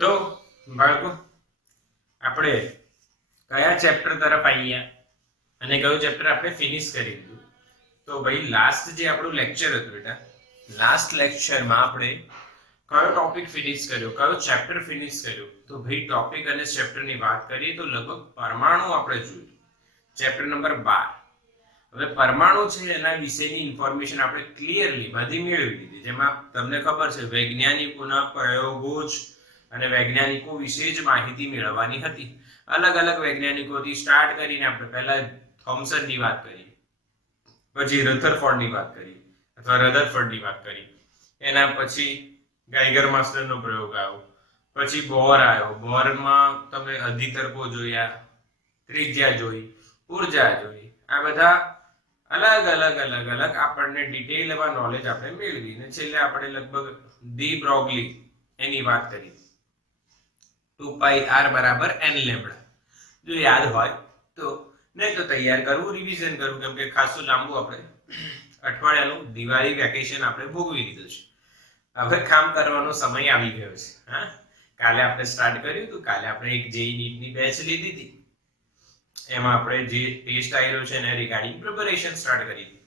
તો બાળકો આપણે કયા ચેપ્ટર તરફ આવ્યા અને કયું ચેપ્ટર આપણે ફિનિશ કરી દીધું? તો ભાઈ લાસ્ટ જે આપણું લેક્ચર હતું બેટા, લાસ્ટ લેક્ચરમાં આપણે કયો ટોપિક ફિનિશ કર્યો, કયો ચેપ્ટર ફિનિશ કર્યો? તો ભાઈ ટોપિક અને ચેપ્ટરની વાત કરીએ તો લગભગ પરમાણુ આપણે જોયું, ચેપ્ટર નંબર 12. હવે પરમાણુ છે એના વિશેની ઇન્ફોર્મેશન આપણે ક્લિયરલી બધી મેળવી લીધી, જેમાં તમને ખબર છે વૈજ્ઞાનિકોના પ્રયોગો જ અને વૈજ્ઞાનિકો વિશે જ માહિતી મેળવવાની હતી. અલગ અલગ વૈજ્ઞાનિકોથી સ્ટાર્ટ કરીને આપણે પહેલા થોમ્સનની વાત કરી, પછી રધરફોર્ડની વાત કરી અથવા રધરફોર્ડની વાત કરી, એના પછી ગાઈગર માસ્ટરનો પ્રયોગ આવ્યો, પછી બોર આવ્યો. બોરમાં તમે અધિતર્કો જોયા, ત્રિજ્યા જોઈ, ઉર્જા જોઈ. આ બધા અલગ અલગ અલગ અલગ આપણને ડિટેલમાં નોલેજ આપણે મેળવીને છેલ્લે આપણે લગભગ ડી બ્રોગલી એની વાત કરી, 2πr બરાબર n લેમ્બડા. જો યાદ હોય તો, નહીં તો તૈયાર કરવું, રિવિઝન કરવું, કેમ કે ખાસું લાંબુ આપણે અઠવાડિયાનું દિવાળી વેકેશન આપણે ભોગવી લીધું છે. હવે કામ કરવાનો સમય આવી ગયો છે. હા, કાલે આપણે સ્ટાર્ટ કર્યું હતું, કાલે આપણે એક જેઈ નીટની બેચ લીધી હતી, એમાં આપણે જે ટેસ્ટ આવ્યો છે એને રિગાર્ડિંગ પ્રિપેરેશન સ્ટાર્ટ કરી હતી.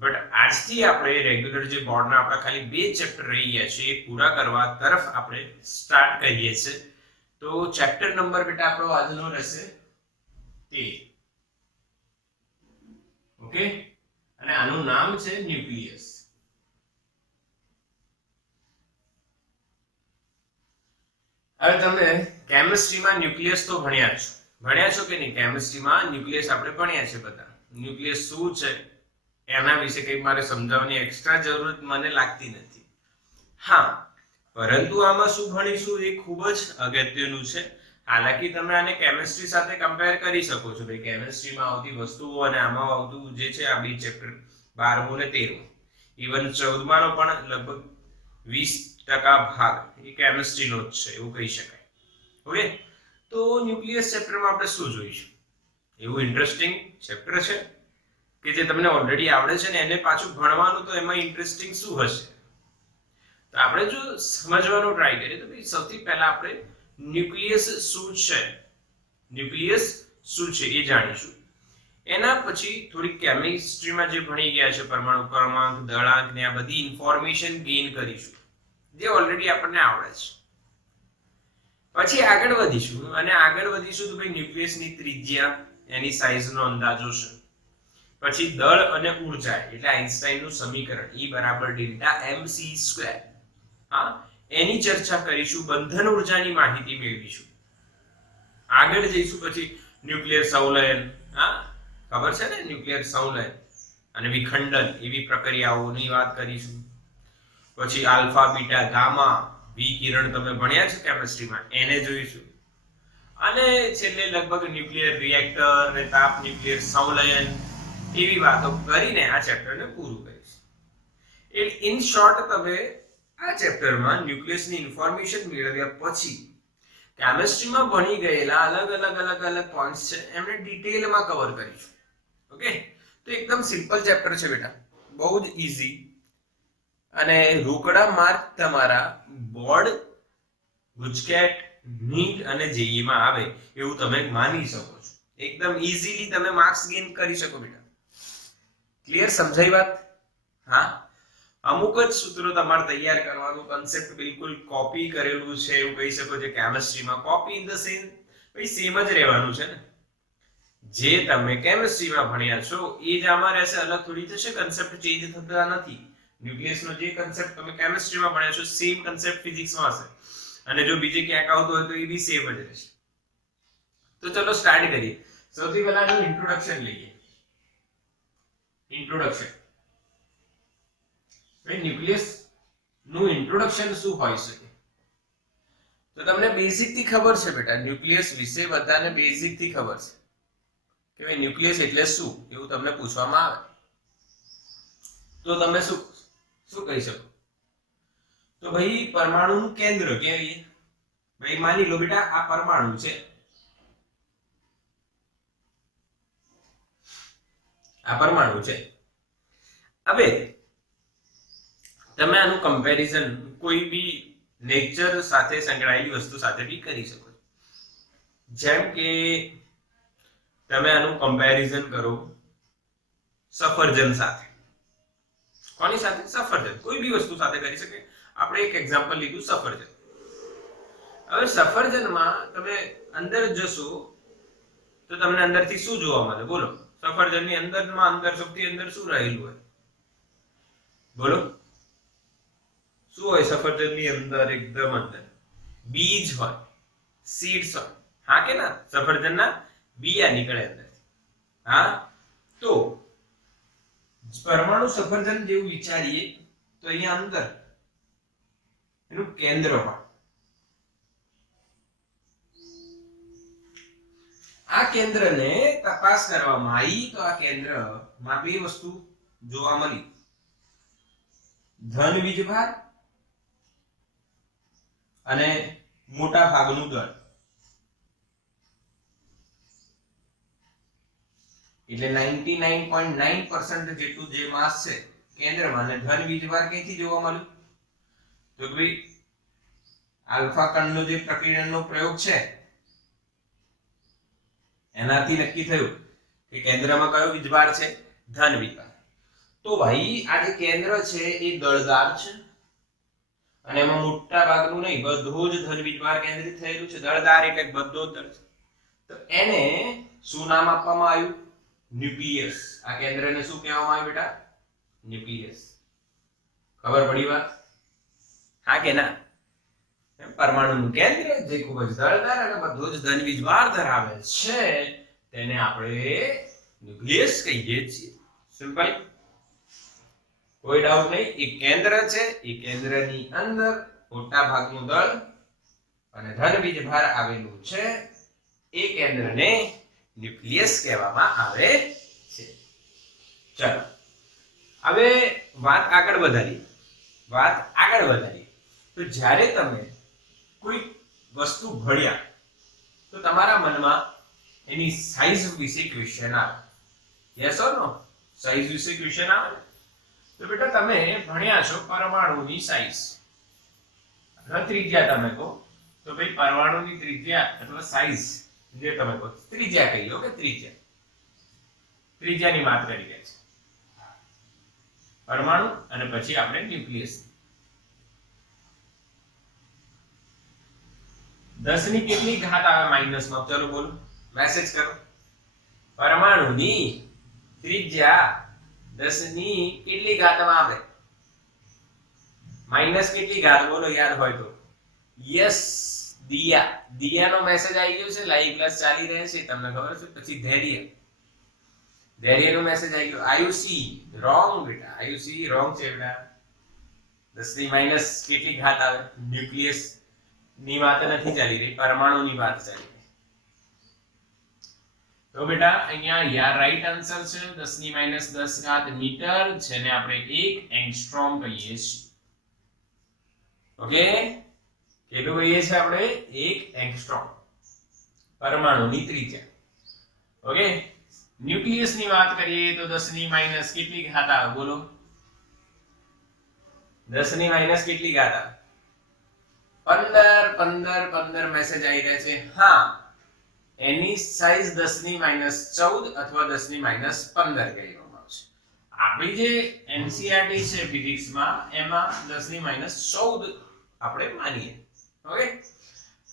બટ આજથી આપણે રેગ્યુલર જે બોર્ડના આપણા ખાલી 2 ચેપ્ટર રહી ગયા છે એ પૂરા કરવા તરફ આપણે સ્ટાર્ટ કરીએ છીએ. તો ચેપ્ટર નંબર બેટા આપણો આજનો રહેશે 13. ઓકે, અને આનું નામ છે ન્યુક્લિયસ. હવે તમે કેમિસ્ટ્રીમાં ન્યુક્લિયસ તો ભણ્યા છો કે નહીં? કેમિસ્ટ્રીમાં ન્યુક્લિયસ આપણે ભણ્યા છે બધા. ન્યુક્લિયસ શું છે એના વિશે કંઈ મારે સમજાવવાની એક્સ્ટ્રા જરૂરત મને લાગતી નથી. હા, પરંતુ આમાં શું ભણીશું એ ખૂબ જ અગત્યનું છે. હાલાકી તમે આને કેમિસ્ટ્રી સાથે કમ્પેર કરી શકો છો. ભાઈ કેમિસ્ટ્રીમાં આવતી વસ્તુઓ અને આમાં આવતું જે છે આ 2 ચેપ્ટર 12મું અને 13મું, ઇવન 14માનો પણ લગભગ 20% ભાગ એ કેમિસ્ટ્રીનો જ છે એવું કહી શકાય. ઓકે, તો ન્યુક્લિયસ ચેપ્ટરમાં આપણે શું જોઈશું? એવું ઇન્ટરેસ્ટિંગ ચેપ્ટર છે કે જે તમને ઓલરેડી આવડે છે ને એને પાછું ભણવાનું, તો એમાં ઇન્ટરેસ્ટિંગ શું હશે? તો આપણે જો સમજવાનો ટ્રાય કરીએ તો ભાઈ સૌથી પહેલા આપણે ન્યુક્લિયસ શું છે, ન્યુક્લિયસ શું છે એ જાણીશું. એના પછી થોડી કેમિસ્ટ્રીમાં જે ભણી ગયા છે પરમાણુ ક્રમાંક, દળાંક ને આ બધી ઇન્ફોર્મેશન ગેઇન કરીશું જે ઓલરેડી આપણને આવડે છે. પછી આગળ વધીશું તો ભાઈ ન્યુક્લિયસની ત્રિજ્યા, એની સાઈઝનો અંદાજો છે. પછી દળ અને ઉર્જા એટલે આઇન્સ્ટાઈનનું સમીકરણ E બરાબર ડેલ્ટા mc², હા, એની ચર્ચા કરીશું. બંધન ઉર્જાની માહિતી મેળવીશું. આગળ જઈશું પછી ન્યુક્લિયર સંલયન, હા ખબર છે ને, ન્યુક્લિયર સંલયન અને વિખંડન એવી પ્રક્રિયાઓની વાત કરીશું. પછી આલ્ફા, બીટા, ગામા, વિકિરણ તમે ભણ્યા છે કેમિસ્ટ્રીમાં, એને જોઈશું. અને છેલ્લે લગભગ ન્યુક્લિયર રિએક્ટર અને તાપ ન્યુક્લિયર સંલયન એવી વાતો કરીને આ ચેપ્ટરને પૂરું કરીશું. ઇન શોર્ટ તમે આ ચેપ્ટરમાં ન્યુક્લિયસની ઇન્ફોર્મેશન મેળવ્યા પછી કેમિસ્ટ્રીમાં ભણી ગયેલા અલગ અલગ પોઈન્ટ્સ છે એમને ડિટેલમાં કવર કરીશું. ઓકે, તો એકદમ સિમ્પલ ચેપ્ટર છે બેટા, બહુ જ ઈઝી, અને રોકડા માર્ક તમારા બોર્ડ, ગુજકેટ, નીટ અને જેઈ માં આવે એવું તમે માની શકો છો. એકદમ ઈઝીલી તમે માર્ક્સ ગેઇન કરી શકો બેટા. ક્લિયર? સમજાઈ વાત? હા, અમુક જ સૂત્રો તમારે તૈયાર કરવાનું, કન્સેપ્ટ બિલકુલ કોપી કરેલું છે એવું કહી શકો છો. કેમિસ્ટ્રીમાં કોપી ઇન ધ સેમ ભાઈ સેમ જ રહેવાનું છે ને, જે તમે કેમિસ્ટ્રીમાં ભણ્યા છો એ જ આમાં રહેશે. અલગ થોડી થશે, કન્સેપ્ટ ચેન્જ થતા નથી. ન્યુક્લિયસનો જે કન્સેપ્ટ તમે કેમિસ્ટ્રીમાં ભણ્યા છો સેમ કન્સેપ્ટ ફિઝિક્સમાં હશે, અને જો બીજે ક્યાંક આવતો હોય તો એ બી સેમ જ રહેશે. તો ચલો સ્ટાર્ટ કરીએ. સૌથી પહેલા આનું ઇન્ટ્રોડક્શન લઈએ. ઇન્ટ્રોડક્શન, ન્યુક્લિયસ નું ઇન્ટ્રોડક્શન શું હોઈ શકે? તો તમને બેઝિક થી ખબર છે બેટા, ન્યુક્લિયસ વિશે બધાને બેઝિક થી ખબર છે કે ભાઈ ન્યુક્લિયસ એટલે શું, એવું તમને પૂછવામાં આવે તો તમે શું કહી શકો? તો ભાઈ પરમાણુનું કેન્દ્ર કહેવાય. ભાઈ માની લો બેટા આ પરમાણુ છે, આ પરમાણુ છે. હવે તમે આનું કમ્પેરિઝન કોઈ બી નેચર સાથે સંકળાયેલી વસ્તુ સાથે બી કરી શકો. જેમ કે તમે આનું કમ્પેરિઝન કરો સફરજન સાથે. કોની સાથે? સફરજન. કોઈ બી વસ્તુ સાથે કરી શકે. આપણે એક એક્ઝામ્પલ લીધું સફરજન. હવે સફરજનમાં તમે અંદર જશો તો તમને અંદરથી શું જોવા મળે? બોલો. સફરજનની અંદર સૌથી અંદર શું રહેલું હોય? બોલો. શું હોય સફરજનની અંદર? એકદમ અંદર બીજ હોય, સીડ્સ હોય. હા કે ના? સફરજનના બિયા નીકળે અંદર. હા, તો પરમાણુ સફરજન જેવું વિચારીએ તો અહીંયા અંદર એનું કેન્દ્ર હોય. આ કેન્દ્રને તપાસ કરવામાં આવી તો આ કેન્દ્રમાં બે વસ્તુ જોવા મળી: ધન વીજભાર અને મોટા ભાગનું દળ. એટલે 99.9% જેટલું જે માસ છે કેન્દ્રમાં, અને ધન વીજભાર ક્યાંથી જોવા મળ્યું? તો ભાઈ આલ્ફા કણનો જે પ્રકીર્ણનનો પ્રયોગ છે એનાથી નક્કી થયું કે કેન્દ્રમાં કયો વીજભાર છે? ધન વીજભાર. તો ભાઈ આ જે કેન્દ્ર છે એ દળદાર છે અને એમાં મોટા ભાગનું નહીં, બધો જ ધન વીજભાર કેન્દ્રિત થયેલું છે. દળદાર એટલે બધો જ દળ છે. તો એને શું નામ આપવામાં આવ્યું? ન્યુક્લિયસ. આ કેન્દ્રને શું કહેવામાં આવ્યું બેટા? ન્યુક્લિયસ. ખબર પડી વાત? હા કે ના? પરમાણુનું કેન્દ્ર જે ખૂબ જ દળદાર અને બધો જ ધન વીજભાર ધરાવે છે તેને આપણે ન્યુક્લિયસ કહીએ છીએ. સિમ્પલ. કોઈ ડાઉટ નહીં. એક કેન્દ્ર છે, એ કેન્દ્રની અંદર મોટા ભાગનું દળ અને ધન વીજભાર આવેલું છે. એ કેન્દ્રને ન્યુક્લિયસ કહેવામાં આવે છે. ચલો હવે વાત આગળ વધારીએ. તો જ્યારે તમે કોઈ વસ્તુ ભણ્યા તો તમારા મનમાં એની સાઈઝ વિશે ક્વેશ્ચન આવે. Yes or no? સાઈઝ વિશે ક્વેશ્ચન આવે. તો બેટા તમે ભણ્યા છો પરમાણુની સાઈઝ અથવા ત્રિજ્યા. તમે કહો તો ભાઈ પરમાણુની ત્રિજ્યા અથવા સાઈઝ જે તમે કહો, ત્રિજ્યા કહી લો કે ત્રિજ્યાની વાત કરી રહ્યા છે પરમાણુ, અને પછી આપણે ન્યુક્લિયસ. 10 ની કેટલી ઘાત આવે માઈનસમાં? ચલો બોલો, મેસેજ કરો. પરમાણુની ત્રિજ્યા 10 ની કેટલી ઘાતમાં આવે? માઈનસ કેટલી ઘાત? બોલો યાદ હોય તો. યસ, દિયાનો મેસેજ આવી ગયો છે. લાઈવ ક્લાસ ચાલી રહે છે, તમને ખબર છે. પછી ધૈર્યનો મેસેજ આવી ગયો. આયુસી રોંગ બેટા, આયુસી રોંગ છે બેટા. 10 ની માઈનસ કેટલી ઘાત આવે? ન્યુક્લિયસ ની વાત નથી ચાલી રહી, પરમાણુની વાત ચાલી રહી. તો બેટા અહીંયા યાર રાઈટ આન્સર છે 10 ની માઈનસ 10 ઘાત મીટર, જેને આપણે 1 એંગસ્ટ્રોમ કહીએ છીએ. ઓકે, કેટલું કહીએ છીએ આપણે? 1 એંગસ્ટ્રોમ પરમાણુની ત્રિજ્યા. ઓકે, ન્યુક્લિયસ ની વાત કરીએ તો 10 ની માઈનસ કેટલી ઘાત આવે? બોલો, 10 ની માઈનસ કેટલી ઘાત આવે? 15 મેસેજ આવી રહ્યા છે. હા, એની સાઈઝ 10 ની માઈનસ 14 અથવા 10 ની માઈનસ 15 કહેવામાં આવશે. આપણી જે એનસીઈઆરટી છે ફિઝિક્સમાં, એમાં 10 ની માઈનસ 14 આપણે માનીએ. ઓકે,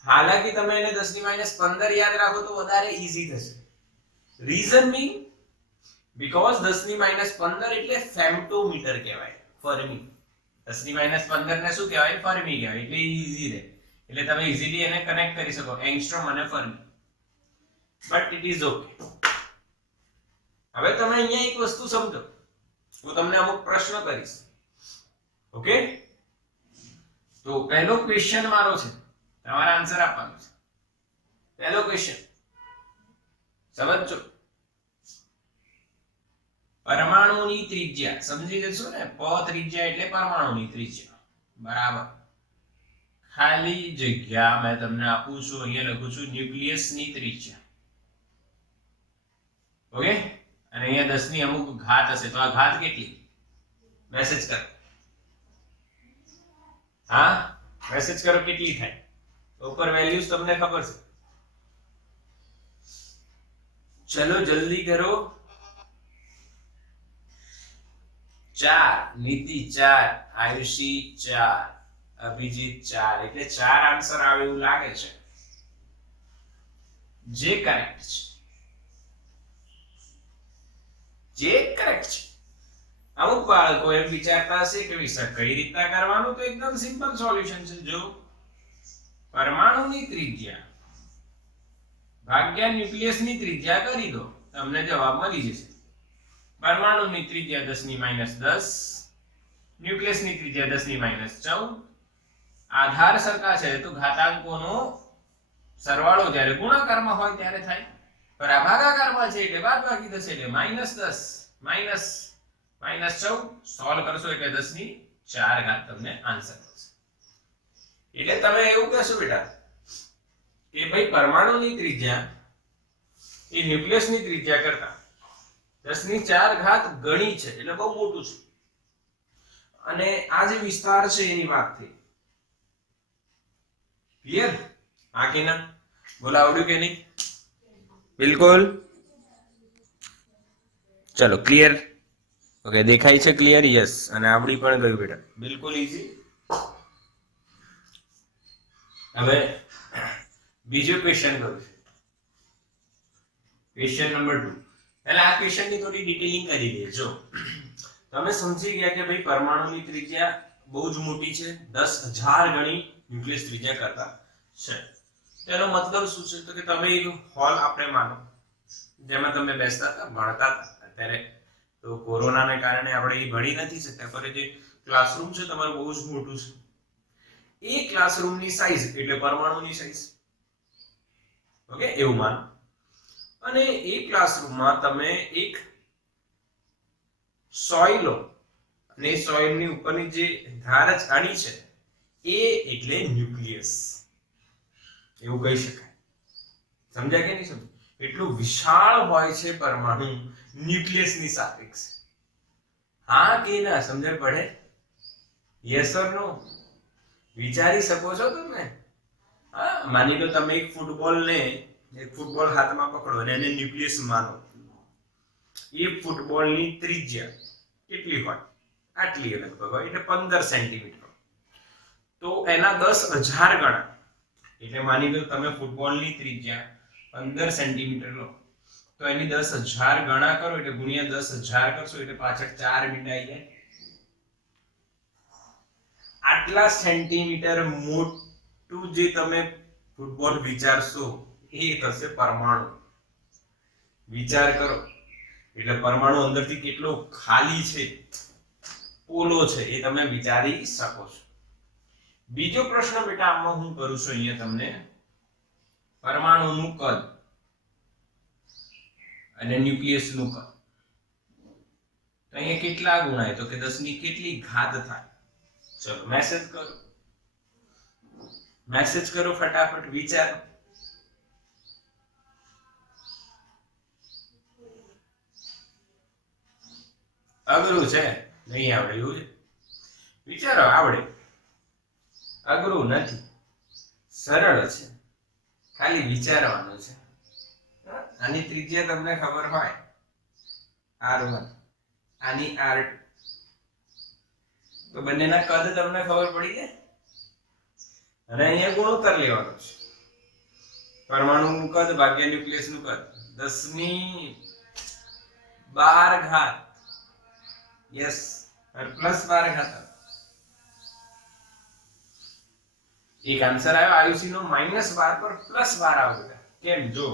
હાલાકી તમે એને 10 ની માઈનસ 15 યાદ રાખો તો વધારે ઈઝી થશે. રીઝન મીન બીકોઝ 10 ની માઈનસ 15 એટલે ફેમ્ટોમીટર કહેવાય. ફર્મી 10 ની માઈનસ 15 ને શું કહેવાય? ફર્મી કહેવાય. એટલે ઈઝી રહે, એટલે તમે ઈઝીલી એને કનેક્ટ કરી શકો, એંગસ્ટ્રોમ અને fermi. But it is okay. હવે તમે અહીંયા એક વસ્તુ સમજો, હું તમને અમુક પ્રશ્ન કરીશ. ઓકે, તો પહેલો ક્વેશ્ચન મારો છે, તમારે આન્સર આપવાનો છે. પહેલો ક્વેશ્ચન સમજો. પરમાણુની ત્રિજ્યા સમજી જશો ને? પ ત્રિજ્યા એટલે પરમાણુની ત્રિજ્યા, બરાબર. ખાલી જગ્યા મેં તમને આપું છું, અહીંયા લખું છું ન્યુક્લિયસની ત્રિજ્યા. ઓકે, અને અહીંયા 10 ની અમુક ઘાત હશે, તો આ ઘાત કેટલી? મેસેજ કરો. હા, મેસેજ કરો કેટલી થાય ઉપર વેલ્યુઝ તમને ખબર છે ચલો જલ્દી કરો 4 નીતિ 4 આયુષી 4 અભિજીત 4 એટલે 4 આન્સર આવે એવું લાગે છે જે કરેક્ટ છે અમુક બાળકો એમ વિચારતા હશે કે વિષય કઈ રીતના કરવાનું તો એકદમ સિમ્પલ સોલ્યુશન છે જો પરમાણુની ત્રિજ્યા ભાગ્યા ન્યુક્લિયસની ત્રિજ્યા કરી દો તમને જવાબ મળી જશે પરમાણુની ત્રિજ્યા 10 ની -10 ન્યુક્લિયસની ત્રિજ્યા 10 ની -14 આધાર સરખા છે તો ઘાતાંકોનો સરવાળો જ્યારે ગુણાકારમાં હોય ત્યારે થાય પર આ ભાગાકારમાં છે એટલે બાદબાકી થશે એટલે -10 -14 સોલ્વ કરશો એટલે 10 ની 4 ઘાત તમને આન્સર મળશે એટલે તમે એવું કહેશો બેટા કે ભાઈ પરમાણુની ત્રિજ્યા એ ન્યુક્લિયસની ત્રિજ્યા કરતા 10 ની 4 ઘાત ગણી છે એટલે બહુ મોટું છે અને આ જે વિસ્તાર છે એની વાત થઈ ક્લિયર આ કે ના બોલા આવડ્યું કે નહીં બિલકુલ ચલો ક્લિયર ઓકે દેખાય છે ક્લિયર યસ અને આવડી પણ ગયું બેટા બિલકુલ ઈઝી હવે બીજો ક્વેશ્ચન કરું છું ક્વેશ્ચન નંબર 2 એટલે આ ક્વેશ્ચન ની થોડી ડિટેલિંગ કરી દઈએ જો તમે સમજી ગયા કે ભાઈ પરમાણુની ત્રિજ્યા બહુ જ મોટી છે 10,000 ગણી ન્યુક્લિયસ ત્રિજ્યા કરતા છે તેનો મતલબ શું છે તો કે તમે એક હોલ આપણે માનો જેમાં તમે બેસતા હતા ભણતા હતા અત્યારે તો કોરોનાને કારણે આપણે એ ભણી નથી શકતા પર જે ક્લાસરૂમ છે તમારું બહુ જ મોટું છે એ ક્લાસરૂમની સાઈઝ એટલે પરમાણુની સાઈઝ ઓકે એવું માનો અને એ ક્લાસરૂમમાં તમે એક સોય લો અને એ સોયની ઉપરની જે ધાર આડી છે એ એટલે ન્યુક્લિયસ એવું કહી શકાય સમજાય કે નહીં સમજ એટલું વિશાળ હોય છે પરમાણુ ન્યુક્લિયસની સાપેક્ષ હા કે ના સમજણ પડે યસ ઓર નો વિચારી શકો છો તમે હા માની લો તમે એક ફૂટબોલ હાથમાં પકડો અને એને ન્યુક્લિયસ માનો એ ફૂટબોલની ત્રિજ્યા કેટલી હોય આટલી લગભગ હોય એટલે 15 સેન્ટીમીટર તો એના 10,000 ગણા એટલે માની લો તમે ફૂટબોલની ત્રિજ્યા 15 સેન્ટીમીટર લો તો એની 10,000 ગણા કરો એટલે ગુણ્યા 10,000 કરશો એટલે પાછળ 4 મીંડા આવી જાય આટલા સેન્ટીમીટર મોટું જે તમે ફૂટબોલ વિચારશો એ થશે પરમાણુ વિચાર કરો એટલે પરમાણુ અંદરથી કેટલો ખાલી છે પોલો છે એ તમે વિચારી શકો છો બીજો પ્રશ્ન બેટા આમાં હું કરું છું અહીંયા તમને પરમાણુનું કદ અને ન્યુક્લિયસનું કદ તો અહીંયા કેટલા ગુણાય તો કે 10 ની કેટલી ઘાત થાય ચલો મેસેજ કરો ફટાફટ વિચારો અઘરું છે નહીં આવડે એવું છે વિચારો આવડે અઘરું નથી સરળ છે ખાલી વિચારવાનું છે આની ત્રિજ્યા તમને ખબર હોય r1 આની r2 તો બંનેના કદ તમને ખબર પડી જાય અને અહીંયા ગુણોત્તર લેવાનો છે પરમાણુનું કદ ભાગ્યા ન્યુક્લિયસનું કદ 10 ની 12 ઘાત યસ પ્લસ 12 ઘાત એક આન્સર આવ્યો આયુસી નો -12 પર +12 આવ્યો કેમ જો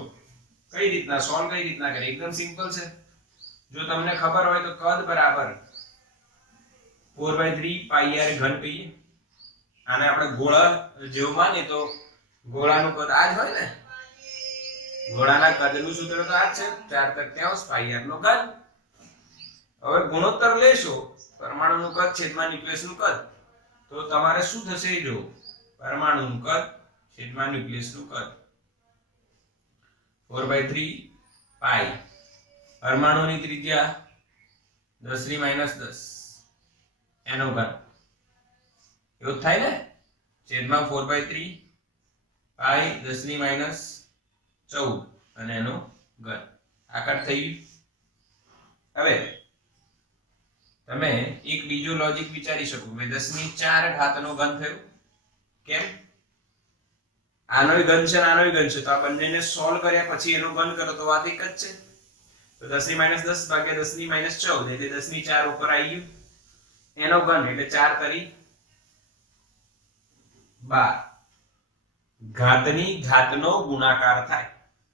કઈ રીતના સોલ્વ કઈ રીતના કરે એકદમ સિમ્પલ છે જો તમને ખબર હોય તો કદ બરાબર 4/3 પાઈ r ઘન કહીએ આને આપણે ગોળા જેવું માનીએ તો ગોળાનું કદ આ જ હોય ને ગોળાના કદનું સૂત્ર તો આ જ છે 4/3 પાઈ r નો ઘન હવે ગુણોત્તર લેશો પરમાણુનું કદ છેદમાં ન્યુક્લિયસનું કદ તો તમારે શું થશે જો પરમાણુનું કદ છેદમાં ન્યુક્લિયસનું કદ 4/3 પાઈ પરમાણુની ત્રિજ્યા 10 ની -10 એનો ઘન એવું થાય ને છેદમાં 4/3 પાઈ 10 ની માઈનસ 14 અને એનો ઘન આ કટ થઈ ગયું। હવે તમે એક બીજો લોજિક વિચારી શકો કે 10 ની 4 ઘાતનો ઘન થયો કેમ આનોય ઘન છે અને આનોય ઘન છે તો આ બંનેને સોલ્વ કર્યા પછી એનો ઘન કરો તો વાત એક જ છે તો 10 ની માઈનસ 10 ભાગ્યા 10 ની માઈનસ 14 એટલે 10 ની 4 ઉપર આવી ગયું એનો ઘન એટલે 4 કરી 12 ઘાતની ઘાતનો ગુણાકાર થાય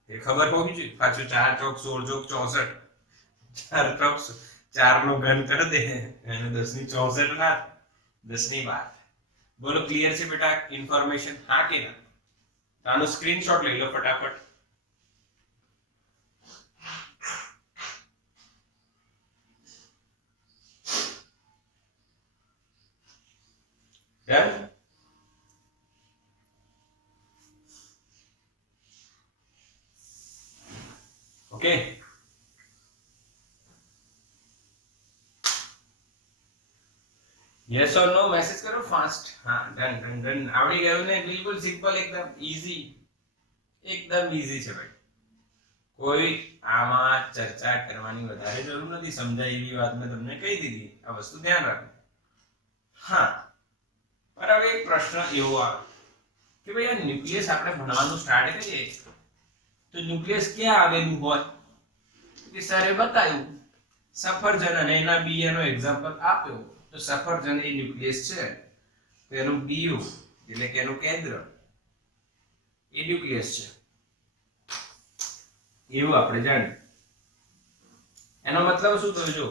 એ ખબર હોવી જોઈએ પાછું 4 ચોક 16 ચોક 64 4 ચોક 4 નો ઘન કરી દે અને 10 ની 64 ના 10 ની 12 બોલો ક્લિયર છે બેટા ઇન્ફોર્મેશન હા કે ના આનો સ્ક્રીનશોટ લઈ લો ફટાફટ done okay yes or no message કરો ફાસ્ટ હા ડન ડન ડન આવડી ગયું ને બિલકુલ સિમ્પલ એકદમ ઈઝી એકદમ ઈઝી છે ભાઈ કોઈ આમાં ચર્ચા કરવાની વધારે જરૂર નથી સમજાય એવી વાત મેં તમને કહી દીધી આ વસ્તુ ધ્યાન રાખો હા પર હવે એક પ્રશ્ન એવો આવે કે ભાઈ આ ન્યુક્લિયસ આપણે ભણવાનું સ્ટાર્ટ કરીએ તો ન્યુક્લિયસ ક્યાં આવેલું હોય કે સરે બતાવ્યું સફરજન અને એના બી નો એક્ઝામ્પલ આપ્યો તો સફરજન એ ન્યુક્લિયસ છે તો એનું બીયુ એટલે કે એનું કેન્દ્ર એ ન્યુક્લિયસ છે એવું આપણે જાણીએ એનો મતલબ શું થયો જો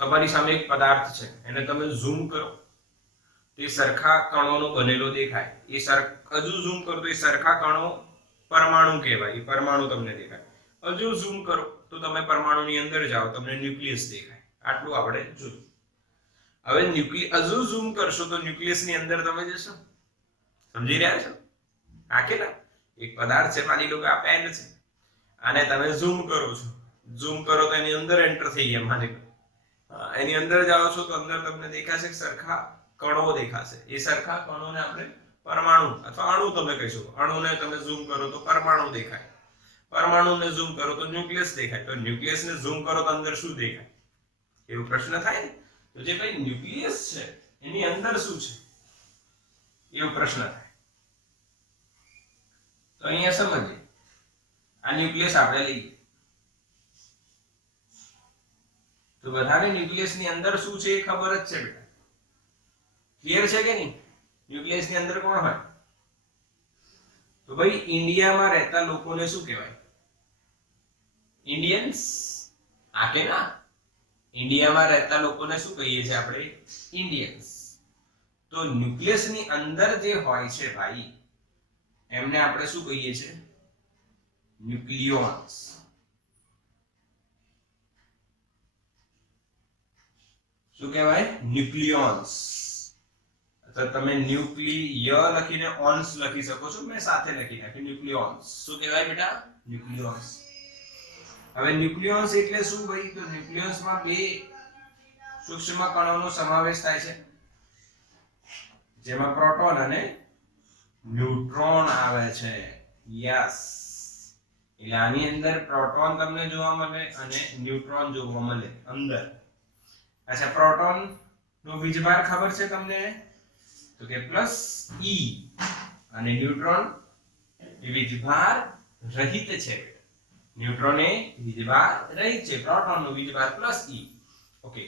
તમારી સામે એક પદાર્થ છે એને તમે ઝૂમ કરો તો એ સરખા કણોનો બનેલો દેખાય એ હજુ ઝૂમ કરો તો એ સરખા કણો પરમાણુ કહેવાય એ પરમાણુ તમને દેખાય હજુ ઝૂમ કરો તો તમે પરમાણુની અંદર જાઓ તમને ન્યુક્લિયસ દેખાય આટલું આપણે જોયું હવે હજુ ઝૂમ કરશો તો ન્યુક્લિયસની અંદર તમે જશો સમજી રહ્યા છો આ કે ના એક પદાર્થ છે માની લો કે આ પેન છે આને તમે ઝૂમ કરો છો ઝૂમ કરો તો એની અંદર એન્ટર થઈ ગયા માની લો એની અંદર જાઓ છો તો અંદર તમને દેખાશે સરખા કણો દેખાશે એ સરખા કણોને આપણે પરમાણુ અથવા અણુ તમે કહીશો અણુને તમે ઝૂમ કરો તો પરમાણુ દેખાય પરમાણુને ઝૂમ કરો તો ન્યુક્લિયસ દેખાય તો ન્યુક્લિયસને ઝૂમ કરો તો અંદર શું દેખાય એવો પ્રશ્ન થાય ને તો જે ભાઈ ન્યુક્લિયસ છે એની અંદર શું છે એવો પ્રશ્ન થાય તો અહીંયા સમજીએ આ ન્યુક્લિયસ આપણે લઈએ તો બધાને ન્યુક્લિયસ ની અંદર શું છે એ ખબર જ છે બેટા ક્લિયર છે કે નહીં ન્યુક્લિયસ ની અંદર કોણ હોય તો ભાઈ ઇન્ડિયામાં રહેતા લોકોને શું કહેવાય ઇન્ડિયન્સ આ કે ના ઇન્ડિયામાં રહેતા લોકોને શું કહીએ છીએ આપણે ઇન્ડિયન્સ તો ન્યુક્લિયસ ની અંદર જે હોય છે ભાઈ એમને આપણે શું કહીએ છીએ ન્યુક્લિયોન્સ શું કહેવાય ન્યુક્લિયોન્સ તો તમે ન્યુક્લિય લખીને ઓન્સ લખી શકો છો મેં સાથે લખી નાખ્યું ન્યુક્લિયોન્સ શું કહેવાય બેટા ન્યુક્લિયોન્સ હવે ન્યુક્લિયોન્સ એટલે શું ભાઈ તો ન્યુક્લિયોન્સમાં બે સૂક્ષ્મ કણોનો સમાવેશ થાય છે જેમાં પ્રોટોન અને ન્યુટ્રોન આવે છે યસ એટલે આની અંદર પ્રોટોન તમને જોવા મળે અને ન્યુટ્રોન જોવા મળે અંદર અચ્છા પ્રોટોન નો વીજભાર ખબર છે તમને તો કે +E અને ન્યુટ્રોન વીજભાર રહિત છે ન્યુટ્રોન એ વીજભાર રહિત છે પ્રોટોન નો વીજભાર +E ઓકે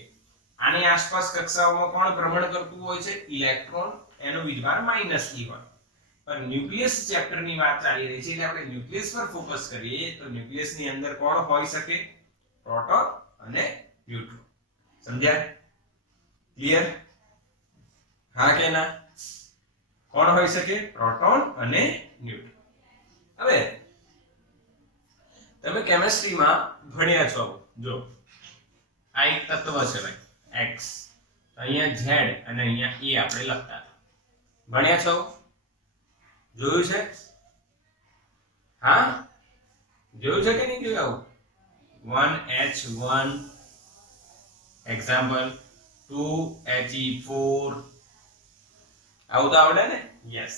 આની આસપાસ કક્ષાઓમાં કોણ ભ્રમણ કરતું હોય છે ઇલેક્ટ્રોન એનો વીજભાર -E હોય પણ ન્યુક્લિયસ ચેપ્ટર ની વાત ચાલી રહી છે એટલે આપણે ન્યુક્લિયસ પર ફોકસ કરીએ તો ન્યુક્લિયસ ની અંદર કોણ હોઈ શકે પ્રોટોન અને ન્યુટ્રોન સમજ્યા ક્લિયર હા કે ના કોણ હોઈ શકે પ્રોટોન અને ન્યુટ્રોન હવે તમે કેમિસ્ટ્રીમાં ભણ્યા છો જો આ એક તત્વ છે ભાઈ x અહીંયા z અને અહીંયા e આપણે લખતા ભણ્યા છો જોયું છે હા જોયું છે કે નહીં જોયું 1H1 example 2He4 આવું તો આવડે ને? યસ.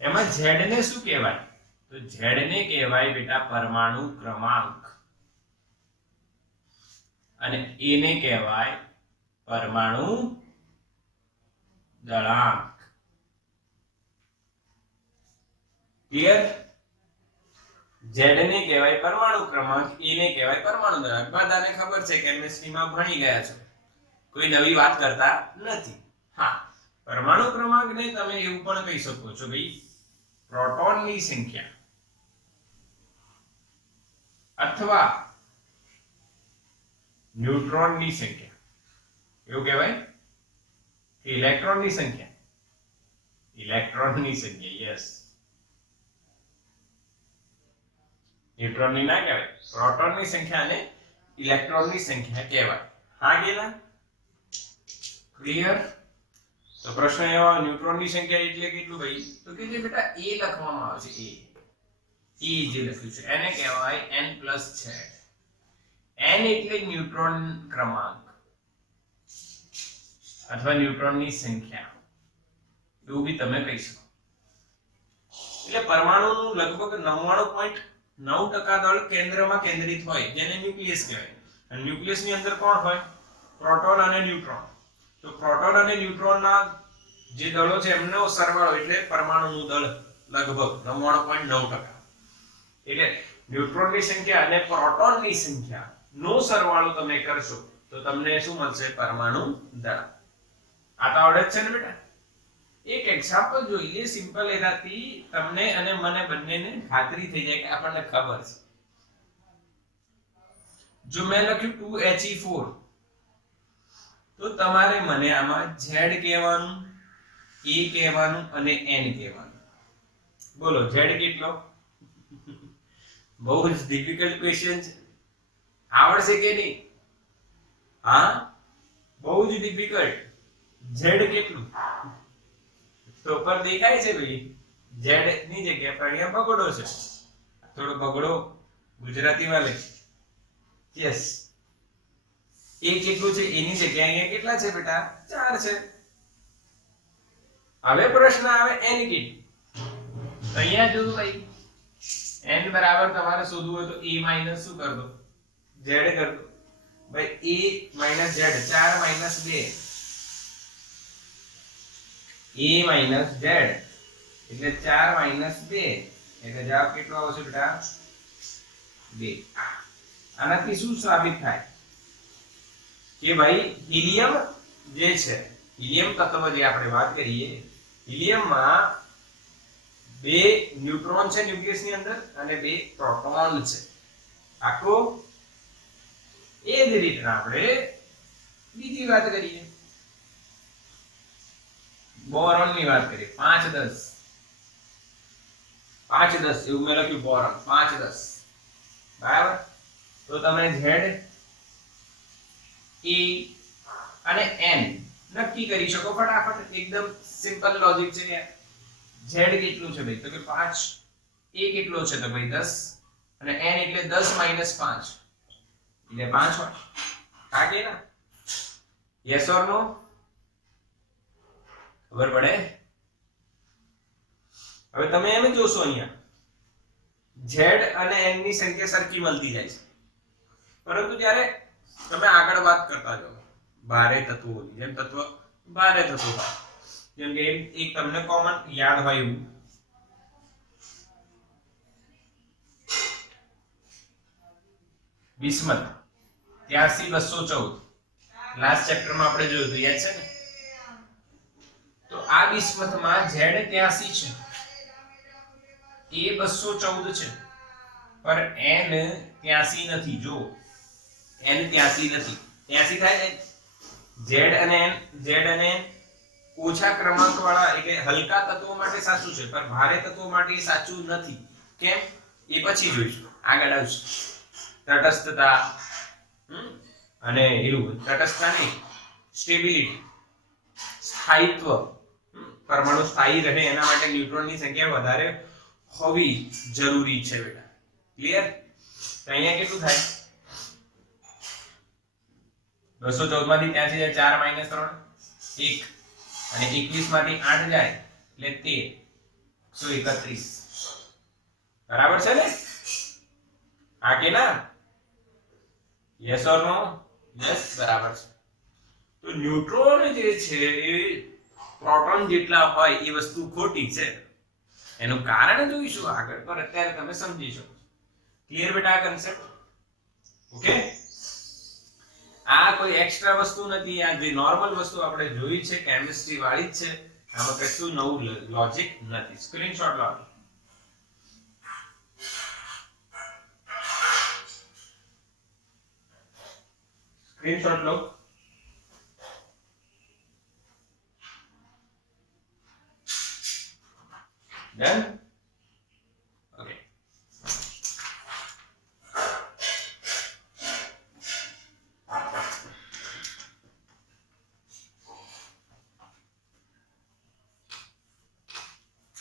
એમાં ઝેડ ને શું કહેવાય? તો ઝેડ ને કહેવાય બેટા પરમાણુ ક્રમાંક અને એ ને કહેવાય પરમાણુ દળાંક. ક્લિયર? ઝેડ ને કહેવાય પરમાણુ ક્રમાંક, એ ને કહેવાય પરમાણુ દળાંક. બધાને ખબર છે, કેમિસ્ટ્રીમાં ભણી ગયા છો, કોઈ નવી વાત કરતા નથી. હા, પરમાણુ ક્રમાંકને તમે એવું પણ કહી શકો છો ભાઈ પ્રોટોનની સંખ્યા અથવા ન્યુટ્રોનની સંખ્યા. એવું કહેવાય કે ઇલેક્ટ્રોનની સંખ્યા? ઇલેક્ટ્રોનની સંખ્યા. યસ. ન્યુટ્રોનની ના કહેવાય, પ્રોટોનની સંખ્યા અને ઇલેક્ટ્રોનની સંખ્યા કહેવાય. હા કેલા? ક્લિયર? તો પ્રશ્ન એવો, ન્યુટ્રોનની સંખ્યા એટલે કેટલું ભાઈ? તો કે જે બેટા a લખવામાં આવે છે, a જે લખ્યું છે એને કહેવાય n+z. n એટલે ન્યુટ્રોન ક્રમાંક અથવા ન્યુટ્રોનની સંખ્યા, એવું બી તમે કહી શકો. એટલે પરમાણુનું લગભગ 99.9% દળ કેન્દ્રમાં કેન્દ્રિત હોય, જેને ન્યુક્લિયસ કહેવાય. અને ન્યુક્લિયસની અંદર કોણ હોય? પ્રોટોન અને ન્યુટ્રોન. તો પ્રોટોન અને ન્યુટ્રોનના જે દળો છે એમનો સરવાળો એટલે પરમાણુનું દળ લગભગ 99.9%. એટલે ન્યુટ્રોનની સંખ્યા અને પ્રોટોનની સંખ્યા નો સરવાળો તમે કરશો તો તમને શું મળશે? પરમાણુ દળ. આ તો આવડે જ છે ને બેટા? એક એક્ઝામ્પલ જોઈ લે સિમ્પલ, એનાથી તમને અને મને બંનેને ખાતરી થઈ જાય કે આપણને ખબર છે. જો મેં લખ્યું 2He4 તો તમારે મને આમાં Z કહેવાનું, A કહેવાનું અને N કહેવાનું. બોલો Z કેટલો? બહુ જ ડિફિકલ્ટ ક્વેશ્ચન છે. આવડશે કે નહીં? હા, બહુ જ ડિફિકલ્ટ. Z કેટલું? તો ઉપર દેખાય છે ભાઈ, Z ની જગ્યાએ પર અહીંયા બગડો છે. થોડો બગડો ગુજરાતીમાં લખ. યસ. A કેટલું છે? A ની જગ્યાએ અહીંયા કેટલા છે બેટા? 4 છે. હવે પ્રશ્ન આવે n કેટલું? તો અહીંયા જો ભાઈ n બરાબર તમારે શોધવું હોય તો a માઈનસ શું કર દો? z કર દો. ભાઈ a minus z 4 minus 2 a minus z એટલે 4 માઈનસ 2 એટલે જવાબ કેટલો આવશે બેટા? 2. આનાથી શું સાબિત થાય કે ભાઈ હિલિયમ જે છે, હિલિયમ તત્વ જે આપણે વાત કરીએ, હિલિયમમાં 2 ન્યુટ્રોન છે ન્યુક્લિયસની અંદર અને 2 પ્રોટોન છે. આખો એ જ રીતના આપણે બીજી વાત કરીએ, બોરોનની વાત કરીએ. 5 10 એવું મેં લખ્યું બોરોન 5 10 બરાબર. તો તમે Z, A અને N નક્કી કરી શકો ફટાફટ. એકદમ સિમ્પલ લોજિક છે યાર. Z કેટલું છે ભાઈ? તો કે 5. A કેટલો છે? તો ભાઈ 10 અને N એટલે 10 - 5 એટલે 5 હોય. કાઢીએ ના? યસ ઓર નો? ખબર પડે? હવે તમે એમ જોશો અહીંયા Z અને N ની સંખ્યા સરખી મળતી જાય છે, પરંતુ જ્યારે તમે આગળ વાત કરતા જાઓ ભારે તત્વોની, જેમ તત્વ ભારે તત્વો, જેમ કે એક તમને કોમન યાદ હોય એવું બિસ્મથ 83 214 લાસ્ટ ચેપ્ટરમાં આપણે જોયું હતું, યાદ છે ને? તો આ બિસ્મથમાં Z 83 છે, A 214 છે, પર N 83 નથી. જો N 83 નથી, 83 થાય ને? Z અને N ઓછા ક્રમાંક વાળા એટલે હલકા તત્વો માટે સાચું છે, પણ ભારે તત્વો માટે સાચું નથી. કેમ? એ પછી જોઈશું, આગળ આવશે. તટસ્થતા અને એલું તટસ્થતા નહીં, સ્ટેબિલિટી, સ્થાયિત્વ, પરમાણુ સ્થાયી રહે એના માટે ન્યુટ્રોનની સંખ્યા વધારે હોવી જરૂરી છે બેટા. ક્લિયર? તો અહીંયા કેટલું થાય? 214 માંથી ત્યાંથી 4 - 3 1 અને 21 માંથી 8 જાય એટલે 13 131 બરાબર છે ને આ કે ના યસ ઓર નો યસ બરાબર છે તો ન્યુટ્રોન જે છે એ પ્રોટોન જેટલા હોય એ વસ્તુ ખોટી છે એનું કારણ જોઈશું આગળ પર અત્યારે તમે સમજી શકો ક્લિયર બેટા આ કન્સેપ્ટ ઓકે આ કોઈ એક્સ્ટ્રા વસ્તુ નથી આ જે નોર્મલ વસ્તુ આપણે જોઈ છે કેમિસ્ટ્રી વાળી જ છે આમાં કશું નવું લોજિક નથી સ્ક્રીનશોટ લો સ્ક્રીનશોટ લો ડન ઓકે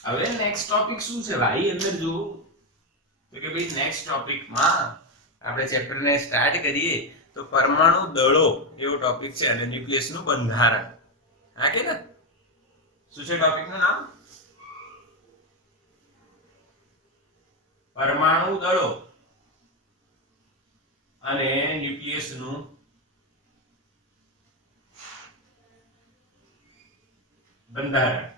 હવે નેક્સ્ટ ટોપિક શું છે ભાઈ અંદર જો તો કે ભાઈ નેક્સ્ટ ટોપિકમાં આપણે ચેપ્ટર ને સ્ટાર્ટ કરીએ તો પરમાણુ દળો એવો ટોપિક છે અને ન્યુક્લિયસ નું બંધારણ હા કે ને શું છે ટોપિક નું નામ પરમાણુ દળો અને ન્યુક્લિયસ નું બંધારણ